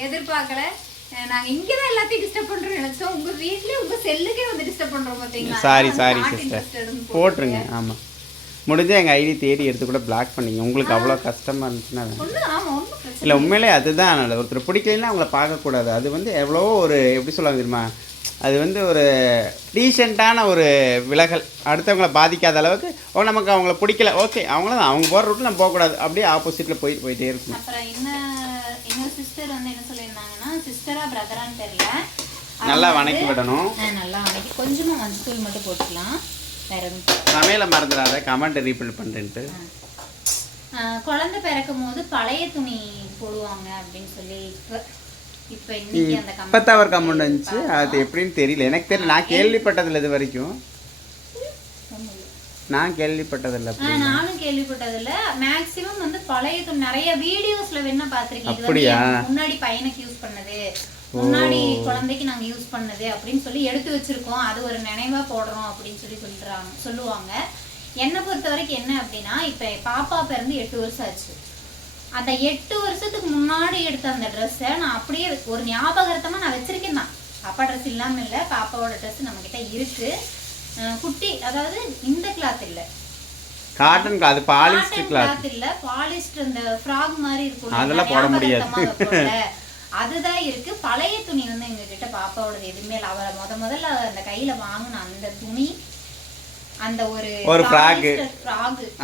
நாங்க இங்க தான் எல்லாத்தையும் டிஸ்டர்ப் பண்றோம் நினைச்சோம். உங்க வீட்லயே உங்க செல்லுக்கே வந்து டிஸ்டர்ப் பண்றோம் பாத்தீங்களா. சாரி சிஸ்டர், போட்டுருங்க. ஆமா, முடிஞ்சா எங்க ஐடி தேடி எடுத்து கூட பிளாக் பண்ணீங்க. உங்களுக்கு அவ்வளோ கஷ்டமா இருந்துச்சுன்னா இல்லை, உண்மையிலே அதுதான் நல்லது. ஒருத்தர் பிடிக்கலன்னா அவங்கள பார்க்கக்கூடாது. அது வந்து எவ்வளோ ஒரு எப்படி சொல்லுவாங்க தெரியுமா, அது வந்து ஒரு டீசெண்டான ஒரு விலகல், அடுத்தவங்களை பாதிக்காத அளவுக்கு. நமக்கு அவங்கள பிடிக்கல, ஓகே, அவங்களும் அவங்க போகிற ரூட்டில் நம்ம போகக்கூடாது, அப்படியே ஆப்போசிட்டில் போயிட்டே இருக்கணும். அப்புறம் இன்னொரு சிஸ்டர் வந்து என்ன சொல்லியிருந்தாங்கன்னா, சிஸ்டரா பிரதரான்னு தெரியல, நல்லா வணக்கி விடணும். நல்லா வணக்கி கொஞ்சமாக மஞ்சள் மட்டும் போட்டுக்கலாம். வேற சமையலை மறந்துடாத, கமெண்ட் ரீபில் பண்ணுறேன்ட்டு. குழந்தை பிறக்கும் போது பழைய துணி போடுவாங்க அப்படின்னு சொல்லி இப்போ இன்னைக்கு அந்த இப்போத்தான் ஒரு கமெண்ட் வந்துச்சு. அது எப்படின்னு தெரியல, எனக்கு தெரியல. நான் கேள்விப்பட்டதில்லை இது வரைக்கும், நான் கேள்விப்பட்டதில்லை. நானும் கேள்விப்பட்டதில்லை. மேக்ஸிமம் வந்து பழைய துணி நிறைய வீடியோஸ்ல வேணா பார்த்துருக்கீங்க. அப்படியா? முன்னாடி பையனுக்கு யூஸ் பண்ணது, முன்னாடி குழந்தைக்கு நாங்கள் யூஸ் பண்ணது அப்படின்னு சொல்லி எடுத்து வச்சிருக்கோம். அது ஒரு நினைவா போடுறோம் அப்படின்னு சொல்லி சொல்லுவாங்க. என்னை பொறுத்த வரைக்கும் என்ன அப்படின்னா, இப்போ பாப்பா பிறந்து 8 வருஷம் ஆச்சு. அந்த 8 வருஷத்துக்கு முன்னாடி எடுத்த அந்த ட்ரெஸ்ஸை நான் அப்படியே ஒரு ஞாபகார்த்தமாக நான் வச்சிருக்கேன் தான். பாப்பா ட்ரெஸ் இல்லாமல் இல்லை, பாப்பாவோட ட்ரெஸ் நம்மக்கிட்ட இருக்கு. குட்டி, அதாவது இந்த கிளாத் இல்லை, காட்டன் கிளாத், பாலிஸ்டர் கிளாத் இல்லை, பாலிஸ்டர் இந்த ஃப்ராக் மாதிரி இருக்கும், அதெல்லாம் போட முடியாது, அதுதான் இருக்கு. பழைய துணி வந்து எங்ககிட்ட பாப்பாவோடது எதுவுமே இல்லை. அவரை முதல்ல அந்த கையில வாங்கின அந்த துணி, அந்த ஒரு ஃப்ராக்,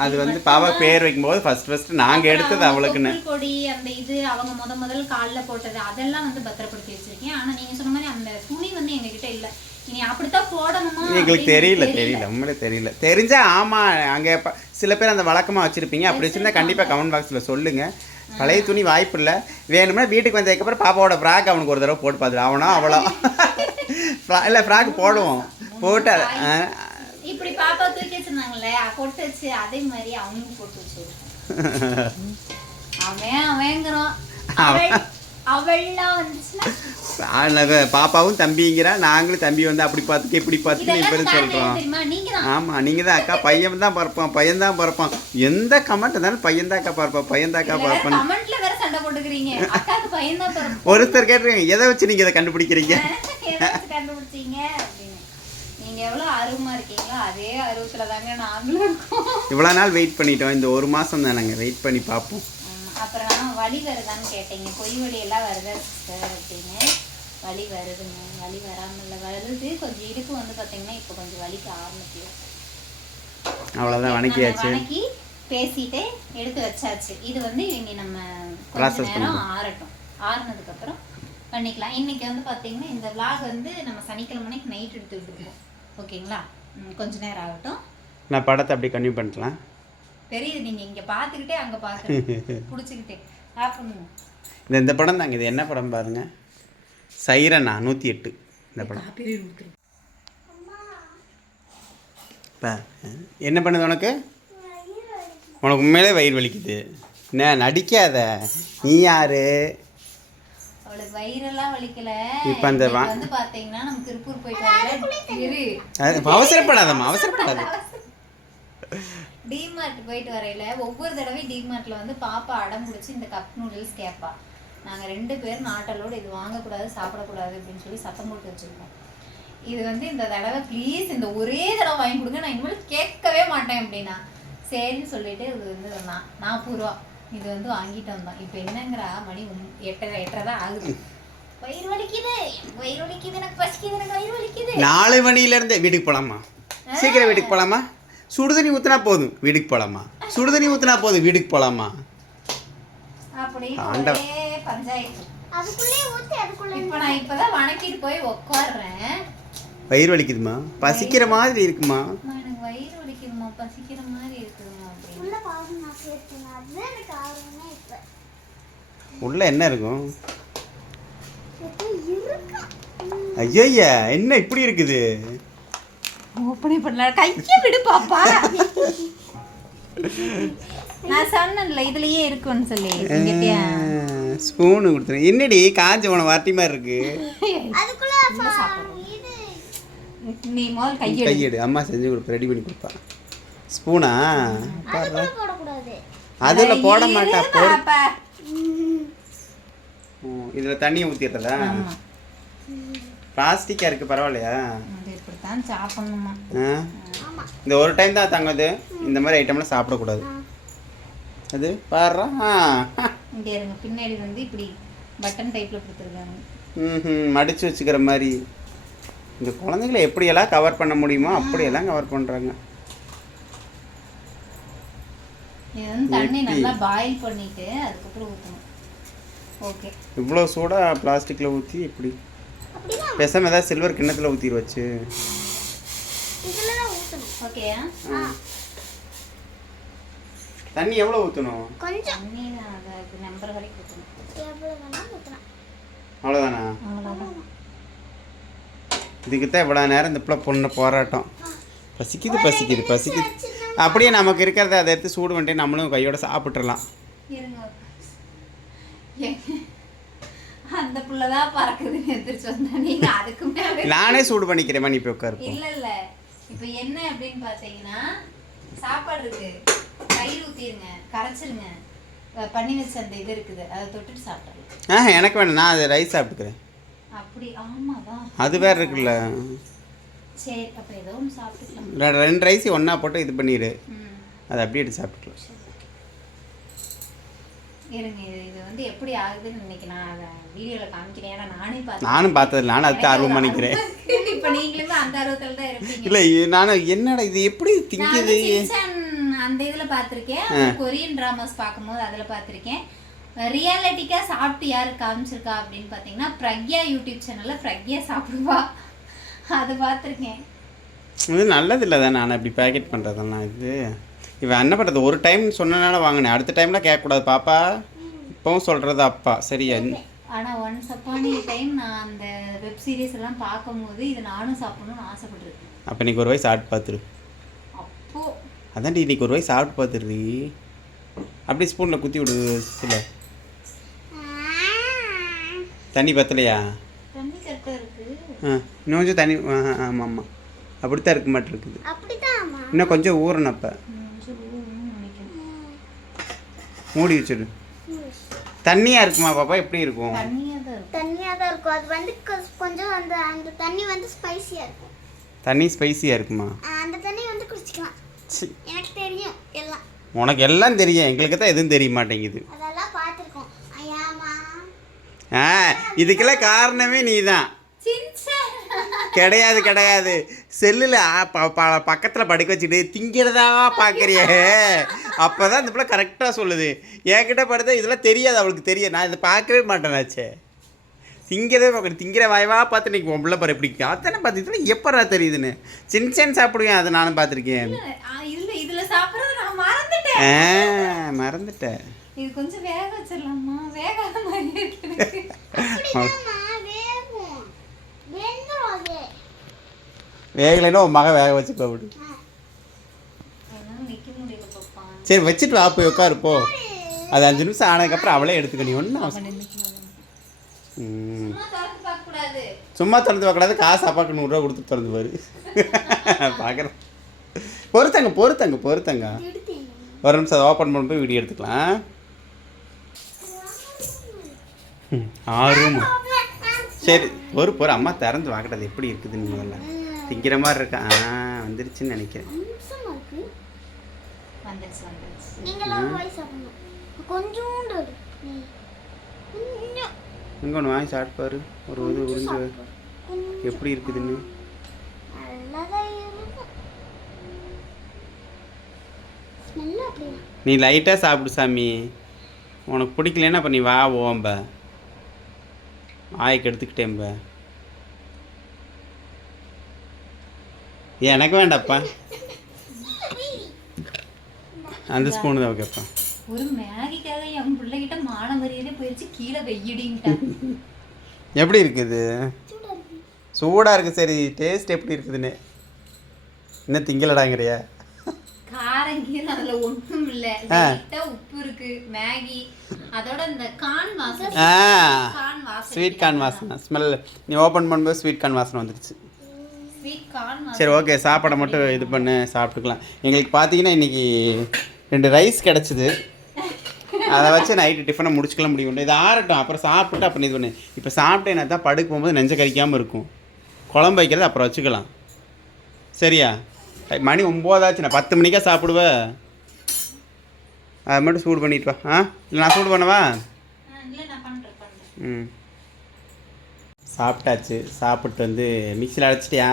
அது வந்து பாப்பா பேர் வைக்கும்போது ஃபர்ஸ்ட் நாங்க எடுத்தது அவளுக்குன்னு கொடி, அந்த இது அவங்க முதல்ல கால்ல போட்டது, அதெல்லாம் வந்து பத்திரப்படுத்தி வச்சிருக்கேன். ஆனா நீங்க சொன்ன மாதிரி அந்த துணி வந்து எங்ககிட்ட இல்ல. இனி அப்படித்தான் போடணுமா எங்களுக்கு தெரியல, உண்மையிலே தெரியல. தெரிஞ்சா ஆமா, அங்க சில பேர் அந்த வழக்கமா வச்சிருப்பீங்க. அப்படி வச்சிருந்தா கண்டிப்பா கமெண்ட் பாக்ஸ்ல சொல்லுங்க. பழைய துணி வாய்ப்பு இல்லை, வேணும்னா வீட்டுக்கு வந்ததுக்கப்புறம் பாப்பாவோட ஃப்ராக் அவனுக்கு ஒரு தடவை போட்டு பார்த்துரு, அவனா அவ்வளோ இல்லை ஃப்ராக் போடுவோம், போட்டு இப்படி பாப்பா தூக்கி வச்சிருந்தாங்களே போட்டு வச்சு அதே மாதிரி அவனுக்கு போட்டு வச்சிருக்கோம். அவன் அவங்கிறோம் அவள்லாம் வந்துச்சுன்னா பாப்பாவும் தம்பிங்கிறா, நாங்களும் தம்பி வந்து அப்படி பார்த்துட்டு இப்படி பார்த்துட்டு இப்போ சொல்கிறோம். தெரியுமா நீங்க தான் ஆமாம், நீங்கள் தான் அக்கா பையன் தான் பிறப்பான், பையன் தான் பிறப்பான். எந்த கமெண்ட் இருந்தாலும் பையன் தான் அக்கா பிறப்பான், பையன் தான் அக்கா பிறப்பான். கமெண்ட்ல வேற சண்டை போட்டுக்கிறீங்க. அக்காக்கு பையன் தான் பிறப்பான். ஒருத்தர் கேட்டிருக்காங்க, எதை வச்சு நீங்கள் இதை கண்டுபிடிக்கிறீங்க? எதை வச்சு கண்டுபிடிச்சீங்க அப்படின்னு. நீங்க எவ்வளவு ஆர்வமா இருக்கீங்களோ அதே ஆர்வத்துல தாங்க நாங்களும் இருக்கோம். இவ்வளோ நாள் வெயிட் பண்ணிட்டோம், இந்த ஒரு மாதம் தானேங்க வெயிட் பண்ணி பார்ப்போம். அப்புறம் வலி வருதான்னு கேட்டீங்க, பொய் வலி எல்லாம் வருதா சிஸ்டர் அப்படின்னு. வலி வருதுங்க, வலி வராமல் வருது. கொஞ்சம் இடுப்பு வந்து பார்த்தீங்கன்னா இப்போ கொஞ்சம் வலிக்க ஆரம்பிக்குது. அவ்வளோதான், வணக்கியாச்சு, வணக்கி பேசிட்டு எடுத்து வச்சாச்சு. இது வந்து இனி நம்ம கொஞ்ச நேரம் ஆறட்டும். ஆறுனதுக்கப்புறம் பண்ணிக்கலாம். இன்னைக்கு வந்து பார்த்தீங்கன்னா இந்த விளாக் வந்து நம்ம சனிக்கிழமை நைட் எடுத்து விட்டுருக்கோம். ஓகேங்களா? கொஞ்ச நேரம் ஆகட்டும். நான் படத்தை அப்படி கன்டினியூ பண்ணிக்கலாம். தெரியுது, நீங்கள் இங்கே பார்த்துக்கிட்டே அங்கே பார்த்து பிடிச்சிக்கிட்டே சாப்பிடணும். இந்த படம் தாங்க, இது என்ன படம் பாருங்க, சைரனா 108. இந்த படம் என்ன பண்ணுது உனக்கு? உனக்கு உண்மையிலே வயிறு வலிக்குது. என்ன நடிக்காத, நீ யாரு? அவளுக்கு வயிறெல்லாம் வலிக்கல. இப்போ அந்த வந்து பார்த்தீங்கன்னா நம்ம திருப்பூர் போயிட்டு அவசரப்படாதம்மா, அவசரப்படாத. டிமார்ட் போயிட்டு வரையில ஒவ்வொரு தடவையும் டிமார்ட்ல வந்து பாப்பா அடம் பிடிச்சி இந்த கப் நூடுல்ஸ் கேட்பா. நாங்கள் 2 பேரும் நாட்டலோடு இது வாங்கக்கூடாது சாப்பிடக்கூடாது அப்படின்னு சொல்லி சத்தம் போட்டு வச்சுருக்கோம். இது வந்து இந்த தடவை ப்ளீஸ் இந்த ஒரே தடவை வாங்கி கொடுங்க, நான் இனிமேல் கேட்கவே மாட்டேன் அப்படின்னா சரின்னு சொல்லிட்டு இது வந்து 40 ரூபா இது வந்து வாங்கிட்டு வந்தோம். இப்போ என்னங்கிறா, மணி 8:30 தான் ஆகுது. வயிறு வலிக்குது, வயிறு வலிக்குது, எனக்கு பசிக்குது, எனக்கு வயிறு வலிக்குது. 4 மணிலேருந்து வீட்டுக்கு போகலாமா? சீக்கிரம் வீட்டுக்கு போகலாமா? சுடுதண்ணி ஊற்றினா போதும் வீட்டுக்கு போகலாமா? சுடுதண்ணி ஊற்றினா போதும் வீட்டுக்கு போகலாமா? அப்படியே பஞ்சாயத்து. இப்போ நான் இப்போதான் வணக்கிட்டு போய் உட்காடுறேன். வயிறு வலிக்குதுமா, பசிக்கிற மாதிரி இருக்குமா? எனக்கு வயிறு வலிக்குதுமா, பசிக்கிற மாதிரி இருக்குதுமா. உள்ள என்ன இருக்கும்? ஐயா, என்ன இப்படி இருக்குது? ஓப்பனே பண்ணல, கையை விடு பாப்பா. நான் சொன்னேன்ல இதுலயே இருக்குன்னு சொல்லி. ஸ்பூனு கொடுத்துறேன். என்னடி காஞ்ச போன வாட்டி மாதிரி இருக்கு? நீ முதல் கையெடு, அம்மா செஞ்சு கொடுப்பா, ரெடி பண்ணி கொடுப்பா. ஸ்பூனா? அதுல போட மாட்டா. இதுல தண்ணியை ஊத்திடுறதா? பிளாஸ்டிக்கா இருக்கு, பரவாயில்லையா? இப்படித்தான் சாப்பிடணுமா? இந்த ஒரு டைம் தான் தங்கது, இந்த மாதிரி ஐட்டம்லாம் சாப்பிடக்கூடாது. அது பாடுறா. இங்க இருங்க, பின்னாடி வந்து இப்படி பட்டன் டைப்ல கொடுத்துருக்காங்க. மடிச்சு வச்சுக்கிற மாதிரி. இந்த குழந்தைகளை எப்படியெல்லாம் கவர் பண்ண முடியுமோ அப்படியெல்லாம் கவர் பண்றாங்க. இது வந்து தண்ணி நல்லா பாயில் பண்ணிட்டு அதுக்கப்புறம் ஊற்றணும். ஓகே, இவ்வளோ சூடா பிளாஸ்டிக்கில் ஊற்றி இப்படி பேசாமல் ஏதாவது சில்வர் கிண்ணத்தில் ஊற்றிடு வச்சு. ஓகே, தண்ணி எவ்வளோ ஊற்றணும்? கொஞ்சம் தண்ணி நம்பர் வரைக்கும் ஊற்றணும். அவ்வளோதானா? இதுக்கு தான் இவ்வளோ நேரம் இந்த பிள்ளை பொண்ணு போராட்டம். பசிக்குது பசிக்குது பசிக்குது. அப்படியே நமக்கு இருக்கிறத அதை எடுத்து சூடு பண்ணிட்டு நம்மளும் கையோட சாப்பிட்றலாம். அந்த புள்ளதான் பறக்குது எந்திரிச்சு வந்தா, நீங்க அதுக்கு மேல நானே சூடு பண்ணிக்கிறேன். நீ போய் உட்காரு. இல்ல இப்போ என்ன அப்படின்னு பார்த்தீங்கன்னா, சாப்பாடு இருக்கு, தயிர் ஊற்றிடுங்க, கரைச்சிருங்க, பண்ணி வச்ச அந்த இது இருக்குது, அதை தொட்டுட்டு சாப்பிடலாம். எனக்கு வேணும், நான் அதை ரைஸ் சாப்பிட்டுக்கிறேன். அப்படி? ஆமாதான், அது வேற இருக்குல்ல. சரி, அப்போ ஏதோ ஒன்று சாப்பிட்டுக்கலாம். 2 ரைஸையும் ஒன்றா போட்டு இது பண்ணிடு, அதை அப்படியே எடுத்து சாப்பிட்டுக்கலாம். இருங்க, இது வந்து எப்படி ஆகுதுன்னு இன்னைக்கு நான் அதை வீடியோவில் காமிக்கிறேன். ஏன்னா நானும் பார்த்தது, நானும் அதுக்கு ஆர்வம் பண்ணிக்கிறேன். இப்போ நீங்களுமே அந்த ஆர்வத்தில் தான் இருப்பீங்க. இல்லை, நானும் என்னடா இது எப்படி திங்குது அந்த இதில் பார்த்துருக்கேன். கொரியன் ட்ராமாஸ் பார்க்கும்போது அதில் பார்த்துருக்கேன். ரியாலிட்டிக்காக சாப்பிட்டு யாரு காமிச்சிருக்கா அப்படின்னு பார்த்தீங்கன்னா, பிரக்யா யூடியூப் சேனலில் பிரக்யா சாப்பிடுவா, அது பார்த்துருக்கேன். இது நல்லது இல்லை தான், நான் இப்படி பேக்கெட் பண்ணுறதெல்லாம். இது இவன் என்ன பண்ணுறது, ஒரு டைம் சொன்னனால வாங்கினேன், அடுத்த டைம்லாம் கேட்கக்கூடாது பாப்பா, இப்போவும் சொல்கிறது அப்பா. சரியா? ஆனால் ஒன்ஸ் அப்பானி டைம் நான் அந்த வெப் சீரிஸ் எல்லாம் பார்க்கும்போது இது நானும் சாப்பிடணும்னு ஆசைப்பட்டுருக்கேன். அப்போ இன்னைக்கு ஒரு வாய் சாப்பிட்டு பார்த்துரு. அப்போ அதான்டி, இன்னைக்கு ஒரு வாய் சாப்பிட்டு பார்த்துடுறீ. அப்படி ஸ்பூனில் குத்தி விடு. இல்லை தண்ணி பத்தலையா? தண்ணி கரெக்டாக இருக்குது. இன்னும் கொஞ்சம் தண்ணி. ஆமாம் ஆமாம், அப்படித்தான் இருக்க மாட்டேன் இருக்குது. அப்படிதான் இன்னும் கொஞ்சம் ஊறணும். அப்போ மூடி வச்சிடு. தண்ணியாக இருக்குமா பாப்பா? எப்படி இருக்கும்? தண்ணியாக தான் இருக்கும். அது வந்து கொஞ்சம் அந்த தண்ணி வந்து ஸ்பைசியாக இருக்கும். தண்ணி ஸ்பைசியாக இருக்குமா? அந்த தண்ணி வந்து குடிச்சிக்கலாம். எனக்கு தெரியும் எல்லாம். உனக்கு எல்லாம் தெரியும், எங்களுக்கு தான் எதுவும் தெரிய மாட்டேங்குது. அதெல்லாம் பார்த்துருக்கோம். ஐயாமா இதுக்கெல்லாம் காரணமே நீ தான். கிடையாது கிடையாது, செல்லில் பக்கத்தில் படுக்க வச்சுட்டு திங்கிறதா பார்க்குறியே, அப்போ தான் இந்த பிள்ளை கரெக்டாக சொல்லுது. என்கிட்ட படுத்த இதெல்லாம் தெரியாது, அவளுக்கு தெரியாது. நான் இதை பார்க்கவே மாட்டேனாச்சே. திங்கிறதே பார்க்குறேன், திங்கிற வாய்வா பார்த்து நீ உன் பிள்ளை பாரு எப்படி அதானே பார்த்துக்கிட்டு எப்படா தெரியுதுன்னு. சின்ன சாப்பிடுவேன், அதை நானும் பார்த்துருக்கேன். மறந்துட்டேன். இது கொஞ்சம் வேக வச்சிடலாமா? வேகாத மாதிரி இருக்கு. வேகலைன்னா உன் மகன் வேக வச்சுக்கோ விடு. சரி வச்சுட்டு வா, போய் உட்காருப்போ. அது 5 நிமிஷம் ஆனதுக்கப்புறம் அவளே எடுத்துக்க. நீ ஒன்றும் சும்மா திறந்து பார்க்கக்கூடாது. காசு அப்பாவுக்கு 100 ரூபா கொடுத்து திறந்து பாரு. பார்க்குறேன். பொறுத்தங்க ஒரு நிமிஷம் அதை ஓப்பன் பண்ணி போய் வீடியோ எடுத்துக்கலாம். 6 சரி பொறு அம்மா திறந்து வாக்கட்டது எப்படி இருக்குதுன்னு முதல்ல. திங்கிற மாதிரி இருக்கா? வந்துருச்சுன்னு நினைக்கிறேன். இங்கே ஒன்று வாங்கி சாப்பிட்டு ஒரு இது உறிஞ்சு எப்படி இருக்குதுன்னு. நீ லைட்டாக சாப்பிடு சாமி. உனக்கு பிடிக்கலன்னா அப்போ நீ வா ஓம்ப. ஆய்க்கு எடுத்துக்கிட்டேன்ப. எனக்கு வேண்டாப்பா, அந்த ஸ்பூனு தான் ஓகேப்பா. ஒரு மேகிக்காக என் பிள்ளைகிட்ட மான மரியாதை போயிடுச்சு. கீழே வெயிடிங்கிட்ட. எப்படி இருக்குது? சூடாக இருக்குது. சரி டேஸ்ட் எப்படி இருக்குதுன்னு இன்னும் திங்கலடாங்கிறியா? காரம் கீரை அதுல ஒன்றும் இல்லை. உப்பு இருக்கு, மேகி, அதோட இந்த கார்ன் வாசனை. ஸ்வீட் கார்ன் வாசனை ஸ்மெல். நீ ஓப்பன் பண்ணும்போது ஸ்வீட் கார்ன் வாசனை வந்துடுச்சு. சரி ஓகே, சாப்பாடை மட்டும் இது பண்ணு, சாப்பிட்டுக்கலாம். எங்களுக்கு பார்த்தீங்கன்னா இன்றைக்கி 2 ரைஸ் கிடச்சிது. அதை வச்சு நைட்டு டிஃபனை முடிச்சுக்கலாம் முடியும். இது ஆறட்டும், அப்புறம் சாப்பிட்டு அப்புறம் இது பண்ணு. இப்போ சாப்பிட்டேன்னா தான் படுக்க போகும்போது நெஞ்ச கறிக்காமல் இருக்கும். குழம்பு வைக்கிறது அப்புறம் வச்சுக்கலாம். சரியா? மணி 9 ஆச்சு. நான் 10 மணிக்காக சாப்பிடுவேன். அதை மட்டும் சூடு பண்ணிட்டு வா. இல்லை நான் சூடு பண்ணவா? சாப்பிட்டாச்சு. சாப்பிட்டு வந்து மிக்சியில் அரைச்சிட்டியா?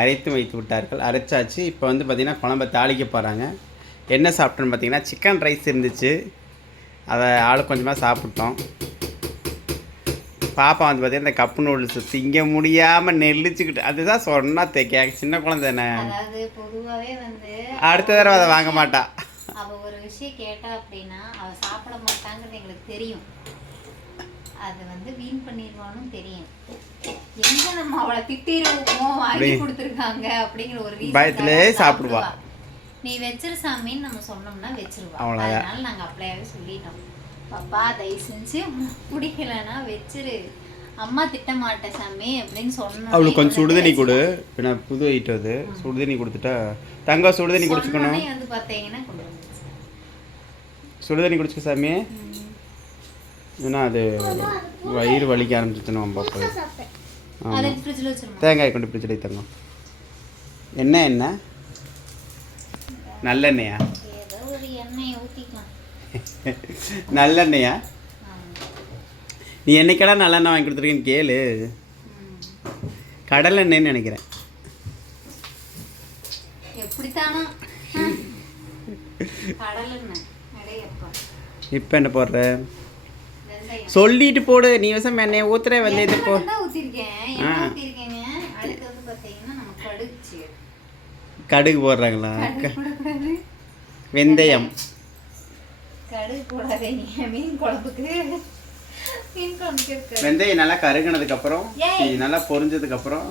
அரைத்து வைத்து விட்டார்கள். அரைச்சாச்சு. இப்போ வந்து பார்த்திங்கன்னா குழம்பை தாளிக்க போகிறாங்க. என்ன சாப்பிட்டோன்னு பார்த்தீங்கன்னா சிக்கன் ரைஸ் இருந்துச்சு. அதை ஆளுக்கு கொஞ்சமாக சாப்பிட்டோம். பாப்பா வந்து பார்த்தீங்கன்னா இந்த கப்பு நூடுல்ஸ் திங்க முடியாமல் நெல்லிச்சுக்கிட்டு, அதுதான் சொன்னா சின்ன குழந்தை தானே. பொதுவாகவே வந்து அடுத்த தடவை அதை வாங்க மாட்டா. அவள் ஒரு விஷயம் கேட்டா அப்படின்னா அவள் சாப்பிட மாட்டாங்கிறது எங்களுக்கு தெரியும். அது வந்து வீண் பண்ணிடுவான்னு தெரியும். எங்க நம்ம அவளை திட்டிருவோமோ, வாங்கி கொடுத்துருக்காங்க அப்படிங்கிற ஒரு பயத்திலே சாப்பிடுவா. நீ வச்சிரு சாமின்னு நம்ம சொன்னோம்னா வச்சிருவா. அதனால நாங்கள் அப்படியாவே சொல்லிட்டோம். பாப்பா தயவு செஞ்சு பிடிக்கலன்னா வச்சிரு, அம்மா திட்ட மாட்டேன் சாமி அப்படின்னு சொன்னோம். அவளுக்கு கொஞ்சம் சுடுதண்ணி கொடு. இப்போ நான் புது ஐட்டம் அது. சுடுதண்ணி கொடுத்துட்டா தங்கம் சுடுதண்ணி குடிச்சுக்கணும். வந்து பார்த்தீங்கன்னா கொண்டு வந்து சுடுதண்ணி குடிச்சுக்க சாமி. ஏன்னா அது வயிறு வலிக்க ஆரம்பிச்சுன்னு பாப்பா. தேங்காய் கொண்டு ஃப்ரிட்ஜில் தங்கம். என்ன நல்லெண்ணெயா? ஏதோ ஒரு எண்ணெயை ஊற்றிக்கலாம். நல்லெண்ணெயா? நீ என்னைக்கெல்லாம் நல்லெண்ணெய் வாங்கி கொடுத்துருக்கேன்னு கேளு. கடலெண்ணெய்ன்னு நினைக்கிறேன். எப்படித்தானோ கடலெண்ணெய். இப்போ என்ன போடுற? சொல்லிட்டு போடு. நீ விஷம் எண்ணெயை ஊத்துற வந்து இது போ. கடுகு போடுறாங்களா? வெந்தயம். வெந்தயம் நல்லா கருகினதுக்கு அப்புறம் நல்லா பொரிஞ்சதுக்கு அப்புறம்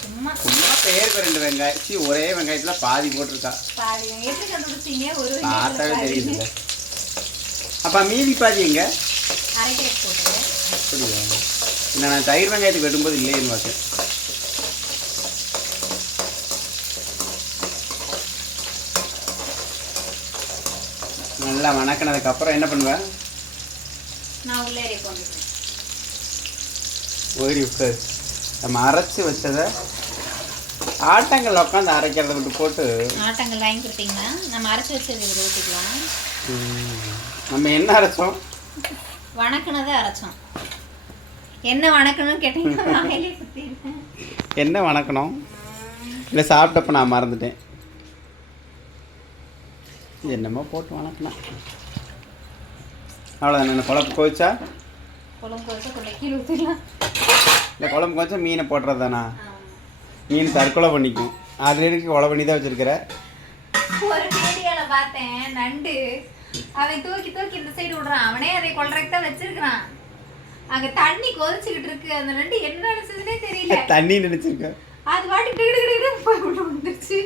சும்மா பேருக்கு 2 வெங்காயம். ஒரே வெங்காயத்துல பாதி போட்டிருக்கா. பார்த்தாவே தெரியுது. அப்பா மீதி பாதி எங்க? அப்படியா? இல்லை நான் தயிர் வெங்காயத்துக்கு வெட்டும்போது இல்லைன்னு பார்த்தேன். நல்லா வணக்கினதுக்கப்புறம் என்ன பண்ணுவேன்? நான் உள்ளே கொண்டுட்டேன். ஓடி உட்காரு. நம்ம அரைச்சி வச்சதை ஆட்டங்கள் உட்காந்து அரைக்கிறத விட்டு போட்டு. ஆட்டங்கள் வாங்கி கொடுத்தீங்கன்னா நம்ம அரைச்சி வச்சது இதில் ஊற்றிக்கலாம். நம்ம என்ன அரைச்சோம்? வணக்கினதை அரைச்சோம். என்ன வணக்கணும்னு கேட்டீங்கன்னா வாயிலே குத்திருக்கேன். என்ன வணக்கணும்? இல்லை சாப்பிட்டப்ப நான் மறந்துட்டேன். என்னமோ போட்டு வணக்கினேன். அவ்வளோதானே. என்ன குழம்பு கோச்சா? குழம்பு வச்சா கொண்டை கீழே ஊற்றிடலாம். இல்லை குழம்பு கோச்சா மீனை போடுறது தானா? மீன் தற்கொலை பண்ணிக்கும். அதில் இருக்கு கொலை பண்ணி தான் வச்சுருக்கிற. ஒரு வீடியோவில் பார்த்தேன், நண்டு அவன் தூக்கி தூக்கி இந்த சைடு விடுறான். அவனே அதை கொல்றதுக்கு தான் வச்சிருக்கிறான். அங்கே தண்ணி கொதிச்சுக்கிட்டு இருக்கு. அந்த நண்டு என்ன நினைச்சதுன்னே தெரியல. தண்ணி நினைச்சிருக்கேன். அது பாட்டு போய் விழுந்துருச்சு.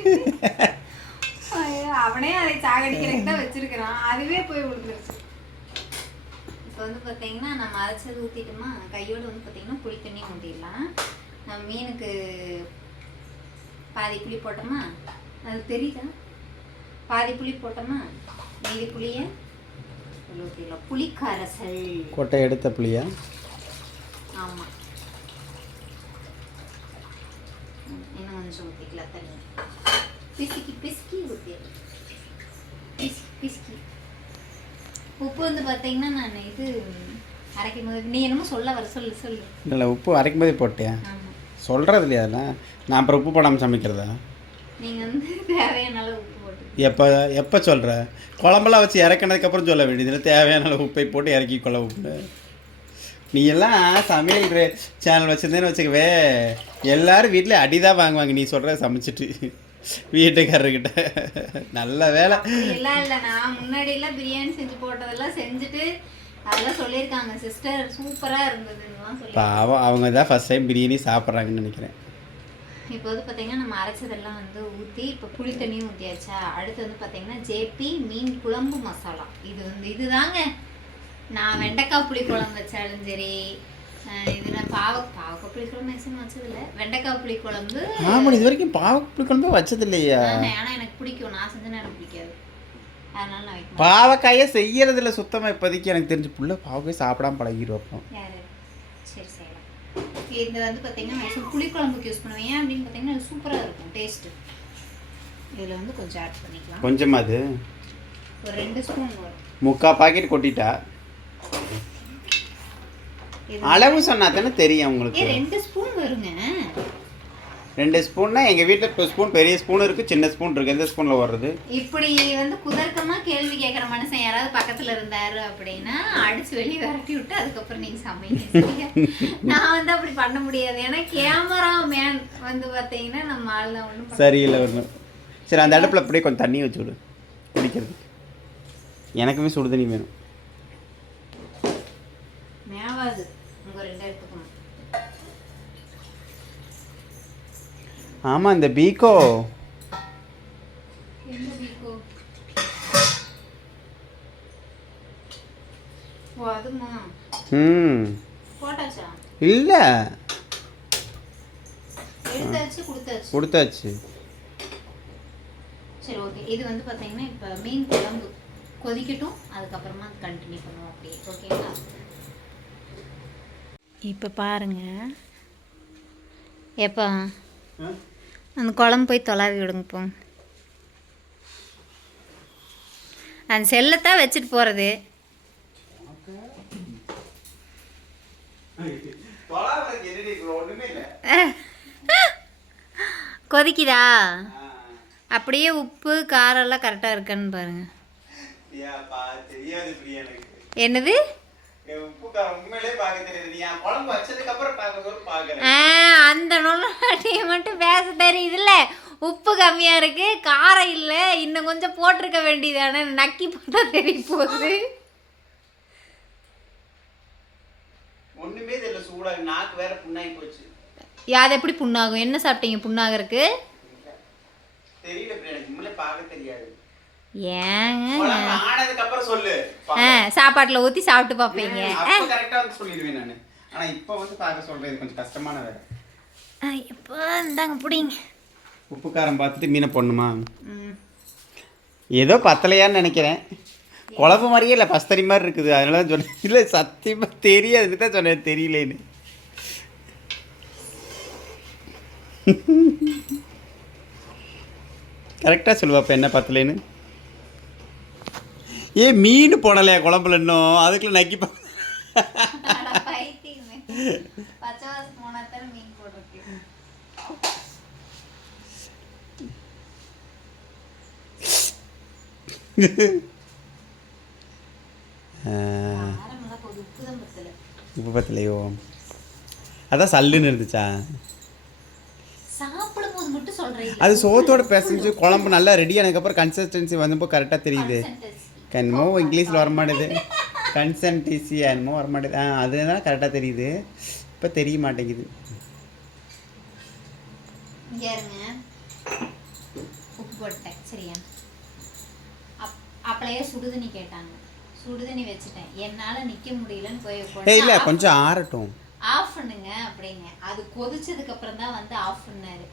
அவனே அதை சாகடிக்கிறதுக்கு தான் வச்சிருக்கிறான். அதுவே போய் விழுந்துருச்சு. இப்போ வந்து பார்த்தீங்கன்னா நம்ம அரைச்சது ஊற்றிட்டோமா, கையோடு வந்து பார்த்தீங்கன்னா புளி தண்ணியும் ஊற்றிடலாம். நம்ம மீனுக்கு பாதி புளி போட்டோமா, அது தெரியுதா? பாதி புளி போட்டோமா, மீதி புளியை ஊற்றிடலாம். புளிக்கரசல் கொட்டை எடுத்த புளியா? ஆமாம். இன்னும் கொஞ்சம் ஊற்றிக்கலாம் தண்ணி. பிசுக்கி பிசுக்கி ஊற்றிடலாம். பிசுக்கி பிசுக்கி. உப்பு வந்து பார்த்தீங்கன்னா நான் இது அரைக்கும் போது நீ என்னமோ சொல்ல வர சொல்லு. இல்லை உப்பு அரைக்கும் போதே போட்டியா? ஆமாம். சொல்கிறது இல்லையா அதெல்லாம்? நான் அப்புறம் உப்பு போடாமல் சமைக்கிறதா? நீங்கள் வந்து தேவையான அளவு உப்பு போட்டு எப்போ சொல்கிற? குழம்பெல்லாம் வச்சு இறக்கினதுக்கப்புறம் சொல்ல வேண்டியது. தேவையான அளவு உப்பை போட்டு இறக்கி கொள்ள உப்பு. நீ எல்லாம் சமையல் சேனல் வச்சுருந்தேன்னு வச்சுக்கவே, எல்லோரும் வீட்டில் அடி தான் வாங்குவாங்க நீ சொல்கிற சமைச்சிட்டு வீட்டுக்காரர்கிட்ட. நல்ல வேலை. எல்லாம் இல்லை, நான் முன்னாடியெல்லாம் பிரியாணி செஞ்சு போட்டதெல்லாம் செஞ்சுட்டு அதெல்லாம் சொல்லியிருக்காங்க, சிஸ்டர் சூப்பராக இருந்ததுன்னு சொல்லி. பாவம், அவங்க தான் ஃபஸ்ட் டைம் பிரியாணி சாப்பிட்றாங்கன்னு நினைக்கிறேன். இப்போ வந்து பார்த்தீங்கன்னா நம்ம அரைச்சதெல்லாம் வந்து ஊற்றி இப்போ புளி தண்ணியும் ஊற்றியாச்சா. அடுத்து வந்து பார்த்தீங்கன்னா ஜேபி மீன் குழம்பு மசாலா. இது வந்து இதுதாங்க. நான் வெண்டைக்காய் புளி குழம்பு வச்சாலும் சரி, இது நான் பாவக்காய் புளி குழம்பு மேக்ஸிமம் வச்சதில்லை. வெண்டைக்காய் புளி குழம்பு. ஆமாம், இது வரைக்கும் பாவக்காய் புளி குழம்பு வச்சது இல்லையா? ஆனால் எனக்கு பிடிக்கும். நான் செஞ்சேன்னா எனக்கு பிடிக்காது. அதனால நான் வைக்க பாவக்காயே செய்யறதில்ல சுத்தமாக. இப்போதைக்கு எனக்கு தெரிஞ்சு புள்ள பாவக்காய் சாப்பிடாம பழகிடுவோம். யாரு? சரி செய்யலாம். இது வந்து பார்த்தீங்கன்னா மேக்ஸிமம் புளி குழம்புக்கு யூஸ் பண்ணுவேன். ஏன் அப்படின்னு பார்த்தீங்கன்னா அது சூப்பராக இருக்கும் டேஸ்ட்டு. இதில் வந்து கொஞ்சம் ஆட் பண்ணிக்கலாம். கொஞ்சமாக அது ஒரு 2 ஸ்பூன் வரும். 3/4 பாக்கெட் கொட்டிட்டா. அளவு சொன்னா தானே தெரியும் உங்களுக்கு. 2 ஸ்பூன் வருங்க. 2 ஸ்பூன்னா எங்கள் வீட்டில் 2 ஸ்பூன் பெரிய ஸ்பூன் இருக்குது, சின்ன ஸ்பூன் இருக்குது. எந்த ஸ்பூனில் வர்றது? இப்படி வந்து குதர்க்கமாக கேள்வி கேட்குற மனுஷன் யாராவது பக்கத்தில் இருந்தார் அப்படின்னா அடித்து வெளியே விரட்டி விட்டு அதுக்கப்புறம் நீங்கள் சமைங்க. நான் வந்து அப்படி பண்ண முடியாது. ஏன்னா கேமரா மேன் வந்து பார்த்தீங்கன்னா நம்ம ஆள் தான் ஒன்றும் சரியில்லை ஒன்றும். சரி, அந்த அடுப்பில் அப்படியே கொஞ்சம் தண்ணி வச்சு விடு குடிக்கிறதுக்கு. எனக்குமே சுடு தண்ணி வேணும். மேவாது உங்கள் 2 எடுத்துக்கணும். ஆமாம், இந்த பீக்கோ என்ன பீக்கோ? ஓ அதுமா போட்டாச்சா? இல்லை, எடுத்தாச்சு கொடுத்தாச்சு. சரி ஓகே. இது வந்து பார்த்தீங்கன்னா இப்போ மீன் குழம்பு கொதிக்கட்டும், அதுக்கப்புறமா கண்டினியூ பண்ணுவோம் அப்படியே. ஓகேங்களா? இப்போ பாருங்க, எப்போ அந்த குழம்பு போய் தொலாவி விடுங்க போங்க. அந்த செல்லத்தான் வச்சுட்டு போகிறது. கொதிக்குதா? அப்படியே உப்பு காரம் எல்லாம் கரெக்டாக இருக்கான்னு பாருங்க. என்னது? அந்த நொல்லாட்டியை மட்டும் பேச தெரியுதுல்ல. உப்பு கம்மியாக இருக்கு, காரம் இல்லை, இன்னும் கொஞ்சம் போட்டிருக்க வேண்டியதானே. நக்கி பார்த்தா தெரிய போகுது. ஒண்ணுமே தெரியல, சூடாக நாக்கு வேற புண்ணாகி போச்சு. அது எப்படி புண்ணாகும்? என்ன சாப்பிட்டீங்க புண்ணாகிறதுக்கு? தெரியல, எனக்கு முன்னே பார்க்க தெரியாது. ஏங்க ஆனதுக்கு அப்புறம் சொல்லு. சாப்பாட்டில் ஊற்றி சாப்பிட்டு பார்ப்பீங்க. கரெக்டாக வந்து சொல்லிடுவேன் நான். ஆனால் இப்போ வந்து பார்க்க சொல்கிறது இது கொஞ்சம் கஷ்டமான வேலை. இப்போ இந்தாங்க பிடிங்க. உப்பு காரம் பார்த்துட்டு மீனை போடணுமா? ஏதோ பத்தலையான்னு நினைக்கிறேன். குழம்பு மாதிரியே இல்லை, பஸ்தரி மாதிரி இருக்குது. அதனால தான் சொன்னேன். இல்லை சத்தியமாக தெரியாதுன்னு தான் சொன்னேன், தெரியலேன்னு. கரெக்டாக சொல்லுவா இப்போ என்ன பத்தலைன்னு. மீன் போடலையா குழம்புல இன்னும்? அதுக்குள்ள நக்கி உப்பு பத்தலையோ? அதான் சல்லுன்னு இருந்துச்சா? சாப்பிடும்போது மட்டும் சொல்றேன். அது சோத்தோட பிசைஞ்சு குழம்பு நல்லா ரெடி ஆனதுக்கப்புறம் கன்சிஸ்டன்சி வந்தப்போ கரெக்டாக தெரியுது. என்னமோ இங்கிலீஷில் வரமாட்டேது, கன்சன்டன்சி என்னமோ வரமாட்டேது. அதுதான் கரெக்டாக தெரியுது, இப்போ தெரிய மாட்டேங்குது. உப்பு போட்டேன் சரியா? அப்பளையே சுடுதண்ணி கேட்டாங்க, சுடுதண்ணி வச்சுட்டேன். என்னால் நிற்க முடியலன்னு போய் இல்லை கொஞ்சம் ஆறட்டும் ஆஃப் பண்ணுங்க அப்படிங்க. அது கொதிச்சதுக்கு அப்புறம் தான் வந்து ஆஃப் பண்ணாரு.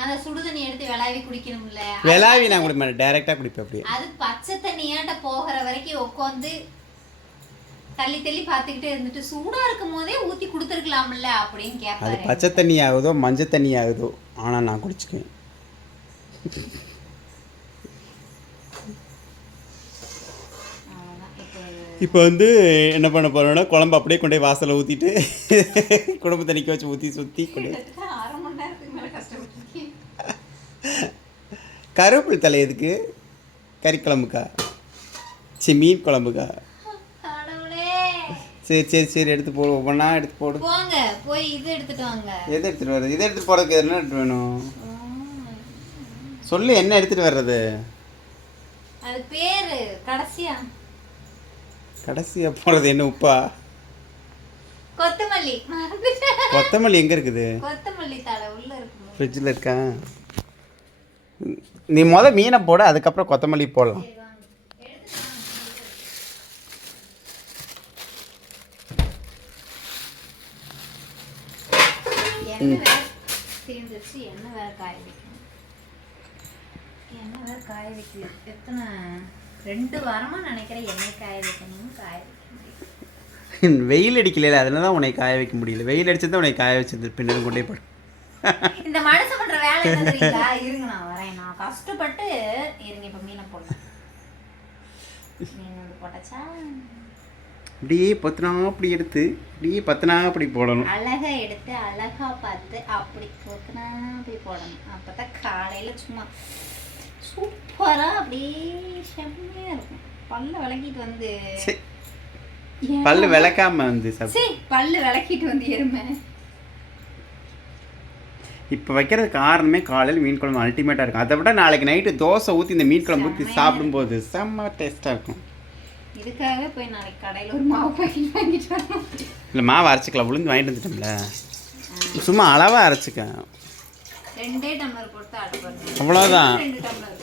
அந்த சுடுதண்ணி எடுத்து விளாவி குடிக்கணும்ல. விளாவி நான் குடிப்பேன், டைரெக்டாக குடிப்பேன். அப்படியே அது பச்சை தண்ணியாட்ட போகிற வரைக்கும் உட்காந்து தள்ளி தள்ளி பார்த்துக்கிட்டே இருந்துட்டு சூடாக இருக்கும் போதே ஊற்றி கொடுத்துருக்கலாம்ல அப்படின்னு கேட்பாரு. அது பச்சை தண்ணி ஆகுதோ மஞ்சள் தண்ணி ஆகுதோ, ஆனால் நான் குடிச்சுக்குவேன். இப்போ வந்து என்ன பண்ண போகிறோன்னா குழம்பு அப்படியே கொண்டு போய் வாசலில் ஊற்றிட்டு குழம்பு தண்ணிக்க வச்சு ஊற்றி சுற்றி கொண்டு கருவேப்பிலை தலை எதுக்கு? கறி குழம்புக்கா? சரி மீன் குழம்புக்கா? சரி சரி சரி எடுத்து போடு, ஒவ்வொன்றா எடுத்து போடு. போங்க போய் இது எடுத்துட்டு வாங்க. எது எடுத்துகிட்டு வர்றது? இதை எடுத்துகிட்டு போகிறதுக்கு என்ன எடுத்து வேணும் சொல்லு. என்ன எடுத்துகிட்டு வர்றது? அது பேர் கடைசியாக போகிறது என்ன? உப்பா? கொத்தமல்லி. கொத்தமல்லி எங்கே இருக்குது? கொத்தமல்லி தழை உள்ள இருக்கு, ஃப்ரிட்ஜில் இருக்கா? நீ மீனை போட, அதுக்கப்புறம் கொத்தமல்லி போடலாம். எண்ணெய் வேற காய வைக்கணும். எத்தனை 2 வாரமா நினைக்கிறேன் எண்ணெய் காய வைக்கணும். வெயில் அடிக்கல, அதனால தான் உன்னை காய வைக்க முடியல. வெயில் அடிச்சது உன்னை காய வச்சது பின்னாடி கொண்டே போடு. இந்த மனுஷன் பண்ற வேலை என்ன தெரியுங்களா? இருங்க நான் வரேன். நான் கஷ்டப்பட்டு இருங்க. இப்போ மீனை போடலாம். மீன் போட்டாச்சா? அப்படியே பத்தினா அப்படி எடுத்து அப்படியே பத்தினா அப்படி போடணும். அழகா எடுத்து அழகா பார்த்து அப்படி பத்தினா அப்படி போடணும். அப்பதான் காலையில சும்மா சூப்பரா அப்படியே செம்மையா இருக்கும். பல்ல விளக்கிட்டு வந்து பல்லு விளக்காம வந்து பல்லு விளக்கிட்டு வந்து எருமை. இப்போ வைக்கிறது காரணமே காலையில் மீன் குழம்பு அல்டிமேட்டாக இருக்கும். அதை விட நாளைக்கு நைட்டு தோசை ஊற்றி இந்த மீன் குழம்பு ஊற்றி சாப்பிடும்போது செம்ம டேஸ்ட்டாக இருக்கும். இதுக்காகவே போய் நாளைக்கு கடையில் ஒரு மாவு பாக்கெட் வாங்கிட்டு வரணும். இல்லை மாவு அரைச்சிக்கலாம், உளுந்து வாங்கிட்டு வந்துட்டோம்ல, சும்மா அளவாக அரைச்சிக்க. 2 டம்ளர் போட்டு ஆட் பண்ணுங்க, அவ்வளோதான். 2 டம்ளர்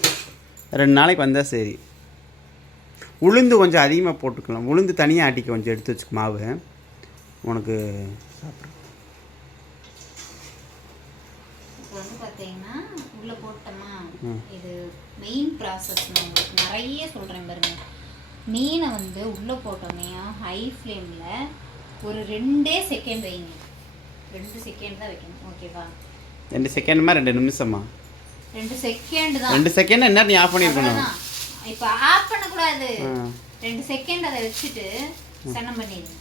2 நாளைக்கு வந்தால் சரி. உளுந்து கொஞ்சம் அதிகமாக போட்டுக்கலாம். உளுந்து தனியாக ஆட்டிக்க, கொஞ்சம் எடுத்து வச்சுக்க மாவு உனக்கு சாப்பிட்ற. இப்போ வந்து பார்த்தீங்கன்னா உள்ளே போட்டோமா, இது மெயின் ப்ராசஸ். நான் உங்களுக்கு நிறைய சொல்கிறேன் பாருங்க. மீனை வந்து உள்ளே போட்டோன்னே ஹை ஃப்ளேமில் ஒரு 2 செகண்ட் வைங்க. 2 செகண்ட் தான் வைக்கணும், ஓகேவா? 2 செகண்டுமா 2 நிமிஷமா? 2 செகண்ட் தான். 2 செகண்ட் என்ன நீ ஆஃப் பண்ணிருக்கணும். இப்போ ஆஃப் பண்ணக்கூடாது. 2 செகண்ட் அதை வச்சுட்டு சனம் பண்ணிடுங்க.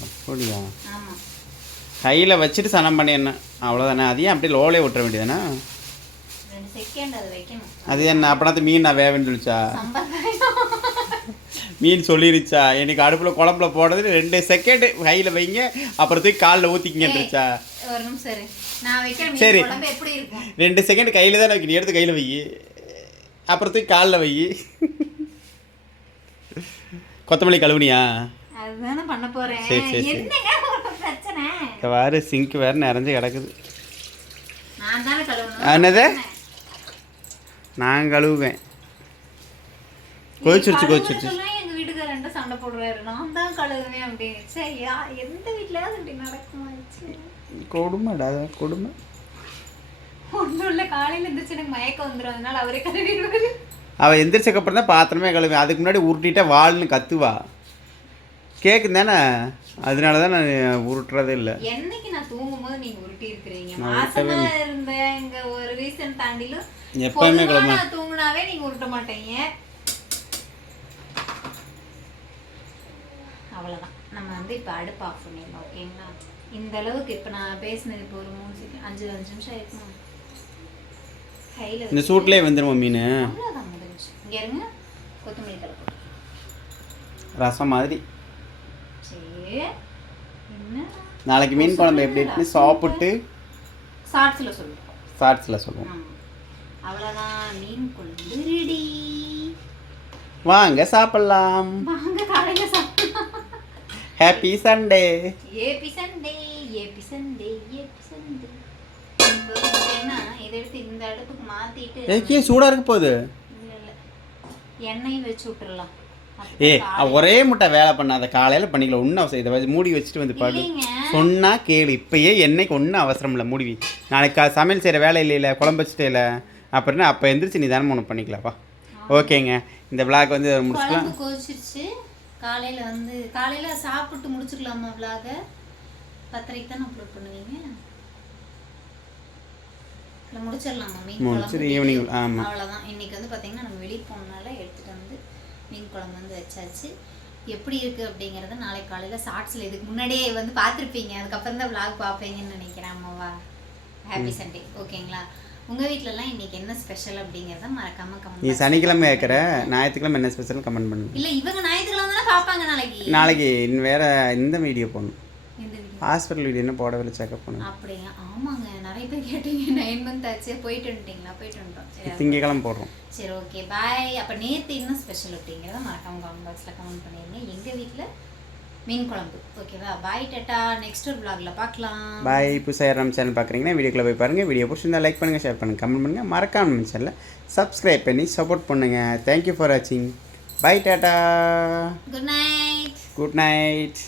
அப்படியா? ஆமாம், கையில் வச்சுட்டு சனம் பண்ணிடணும், அவ்வளோதானே. அதையும் அப்படியே லோலே விட்டுற வேண்டியதானே? 2 செகண்ட் அதை வைக்கணும். அது என்ன அப்படின்னா மீன் நான் வேவேன்னு சொல்லிச்சா? மீன் சொல்லிருச்சா எனக்கு அடுப்பில் குழம்புல போடுறது 2 செகண்ட் கையில் வைங்க, அப்புறம் தூக்கி காலில் ஊற்றிக்கிங்கன்றச்சா? ஒரு நிமிஷம் நான் வைக்கிறேன். சரி, குழம்பு எப்படி இருக்கும்? 2 செகண்ட் கையில் தான் வைக்கணும். எடுத்து கையில் வை, அப்புறம் தூக்கி காலில் வை. கொத்தமல்லி கழுவுனியா? அதுதானே பண்ண போகிறேன். சரி சரி என்னங்க பிரச்சனை? வேறு சிங்க் வேறு நிறைஞ்சு கிடக்குது. நான் தானே கழுவணும். என்னது? நான் கழுவுவேன். கொதிச்சிருச்சு. எங்கள் வீட்டுக்காரன்ட்ட சண்டை சண்டை போடுறாரு, நான் தான் கழுவுவேன் அப்படின்னு. சரியா எந்த வீட்லயாவது இப்படி நடக்குமா? கொடுமைடா கொடுமை. ஒன்றும் இல்லை, காலையில் இருந்துச்சு எனக்கு மயக்கம் வந்துடும், அதனால அவரே கழுவிடுவாரு. அவள் எந்திரிச்சக்கப்புறம் தான் பாத்திரமே கழுவேன். அதுக்கு முன்னாடி உருட்டிட்டா வாள்னு கத்துவா. கேட்கும் தானே, அதனால தான் நான் உருட்டுறதே இல்லை. என்னைக்கு நான் தூங்கும்போது நீங்க உருட்டி இருக்கிறீங்க? மாசமா இருந்த எங்க ஒரு ரீசன் தாண்டிலும் எப்பவுமே கிளம்ப நான் தூங்குனாவே நீங்க உருட்ட மாட்டீங்க. அவ்வளவுதான். நம்ம வந்து இப்ப அடுப்பு ஆஃப் பண்ணிடலாம். ஓகேங்களா? இந்த அளவுக்கு இப்ப நான் பேசினது இப்போ ஒரு 3 செகண்ட் 5 நிமிஷம் ஆயிருக்கும். கையில இந்த சூட்லேயே வந்துடுமா மீன்? அவ்வளோதான் முடிஞ்சு. இங்க இருங்க, கொத்தமல்லி தலை போட்டு. ரசம் மாதிரி. சரி, என்ன நாளைக்கு மீன் குழம்பு எப்படி இருக்குன்னு சாப்பிட்டு ஷார்ட்ஸில் சொல்லுவோம். ஷார்ட்ஸில் சொல்லுவோம். அவ்வளோதான், மீன் குழம்பு ரெடி. வாங்க சாப்பிடலாம். வாங்க காலையில் சாப்பிடலாம். Happy Sunday. Happy Sunday, happy Sunday, happy Sunday. ஏன்னா இதை எடுத்து இந்த அடுப்புக்கு மாற்றிட்டு ஏக்கே சூடாக இருக்க போகுது. இல்லை எண்ணெயும் வச்சு விட்டுறலாம். ஒரே முட்டை வேலை பண்ணாத, காலையில் பண்ணிக்கலாம். ஒன்றும் அவசரம். இதை மூடி வச்சுட்டு வந்து பாடு. சொன்னால் கேளு. இப்போயே என்னைக்கு ஒன்றும் அவசரம் இல்லை, மூடி. நாளைக்கு சமையல் செய்கிற வேலை இல்லைல்ல, குழம்பு வச்சுட்டே இல்லை அப்புறம் அப்போ எந்திரிச்சு நீ தானே ஒன்று பண்ணிக்கலாப்பா. ஓகேங்க, இந்த விளாக் வந்து முடிச்சுக்கலாம். கோச்சிருச்சு. காலையில் சாப்பிட்டு முடிச்சுக்கலாமா விளாக? 10:30 தானே அப்லோட் பண்ணுவீங்க? இல்லை முடிச்சிடலாமா? முடிச்சுட்டு ஈவினிங். ஆமாம், அவ்வளோதான். இன்றைக்கி வந்து பார்த்திங்கன்னா நம்ம வெளியே போனனால எடுத்துகிட்டு வந்து மீன் குழம்பு வந்து வச்சாச்சு. எப்படி இருக்குது அப்படிங்கிறத நாளைக்கு காலையில் ஷார்ட்ஸில் இதுக்கு முன்னாடியே வந்து பார்த்துருப்பீங்க. அதுக்கப்புறம் தான் விளாக் பார்ப்பீங்கன்னு நினைக்கிறேன். அம்மாவா ஹாப்பி சண்டே. ஓகேங்களா? உங்கள் வீட்டிலலாம் இன்றைக்கி என்ன ஸ்பெஷல் அப்படிங்கிறத மறக்காமல் கமெண்ட். நீ சனிக்கிழமை கேட்குற, ஞாயிற்றுக்கிழமை என்ன ஸ்பெஷல் கமெண்ட் பண்ணுங்க. இல்லை இவங்க ஞாயிற்றுக்கிழமை தானே பார்ப்பாங்க. நாளைக்கு வேறு இந்த வீடியோ போடணும். எந்த வீடியோ? ஹாஸ்பிட்டல் வீடியோ என்ன போடவில்லை, செக்அப் பண்ணணும். அப்படியா? ஆமாங்க, நிறைய பேர் கேட்டீங்க. 9 month ஆச்சு. போயிட்டு வந்துட்டீங்களா? போயிட்டு வந்துட்டோம். சரி, திங்கக்கிழமை போடுறோம். சரி, ஓகே, பாய். அப்போ நேற்று என்ன ஸ்பெஷல் அப்படிங்கிறத மறக்காம கமெண்ட் பாக்ஸில் கமெண்ட் பண்ணிடுங்க. எங்கள் வீட்டில் மீன் குழம்பு. ஓகேவா? பாய், டாட்டா. நெக்ஸ்ட் ஒரு vlogல பார்க்கலாம். பாய். புதுசாக யாரும் நம்ம சேனல் பார்க்குறீங்கன்னா வீடியோக்குள்ளே போய் பாருங்கள். வீடியோ பிடிச்சிருந்தா லைக் பண்ணுங்கள், ஷேர் பண்ணுங்கள், கமெண்ட் பண்ணுங்கள். மறக்காம நம்ம சேனலில் சப்ஸ்கிரைப் பண்ணி சப்போர்ட் பண்ணுங்கள். தேங்க்யூ ஃபார் வாட்சிங். பாய், டாட்டா. Good night. Good night.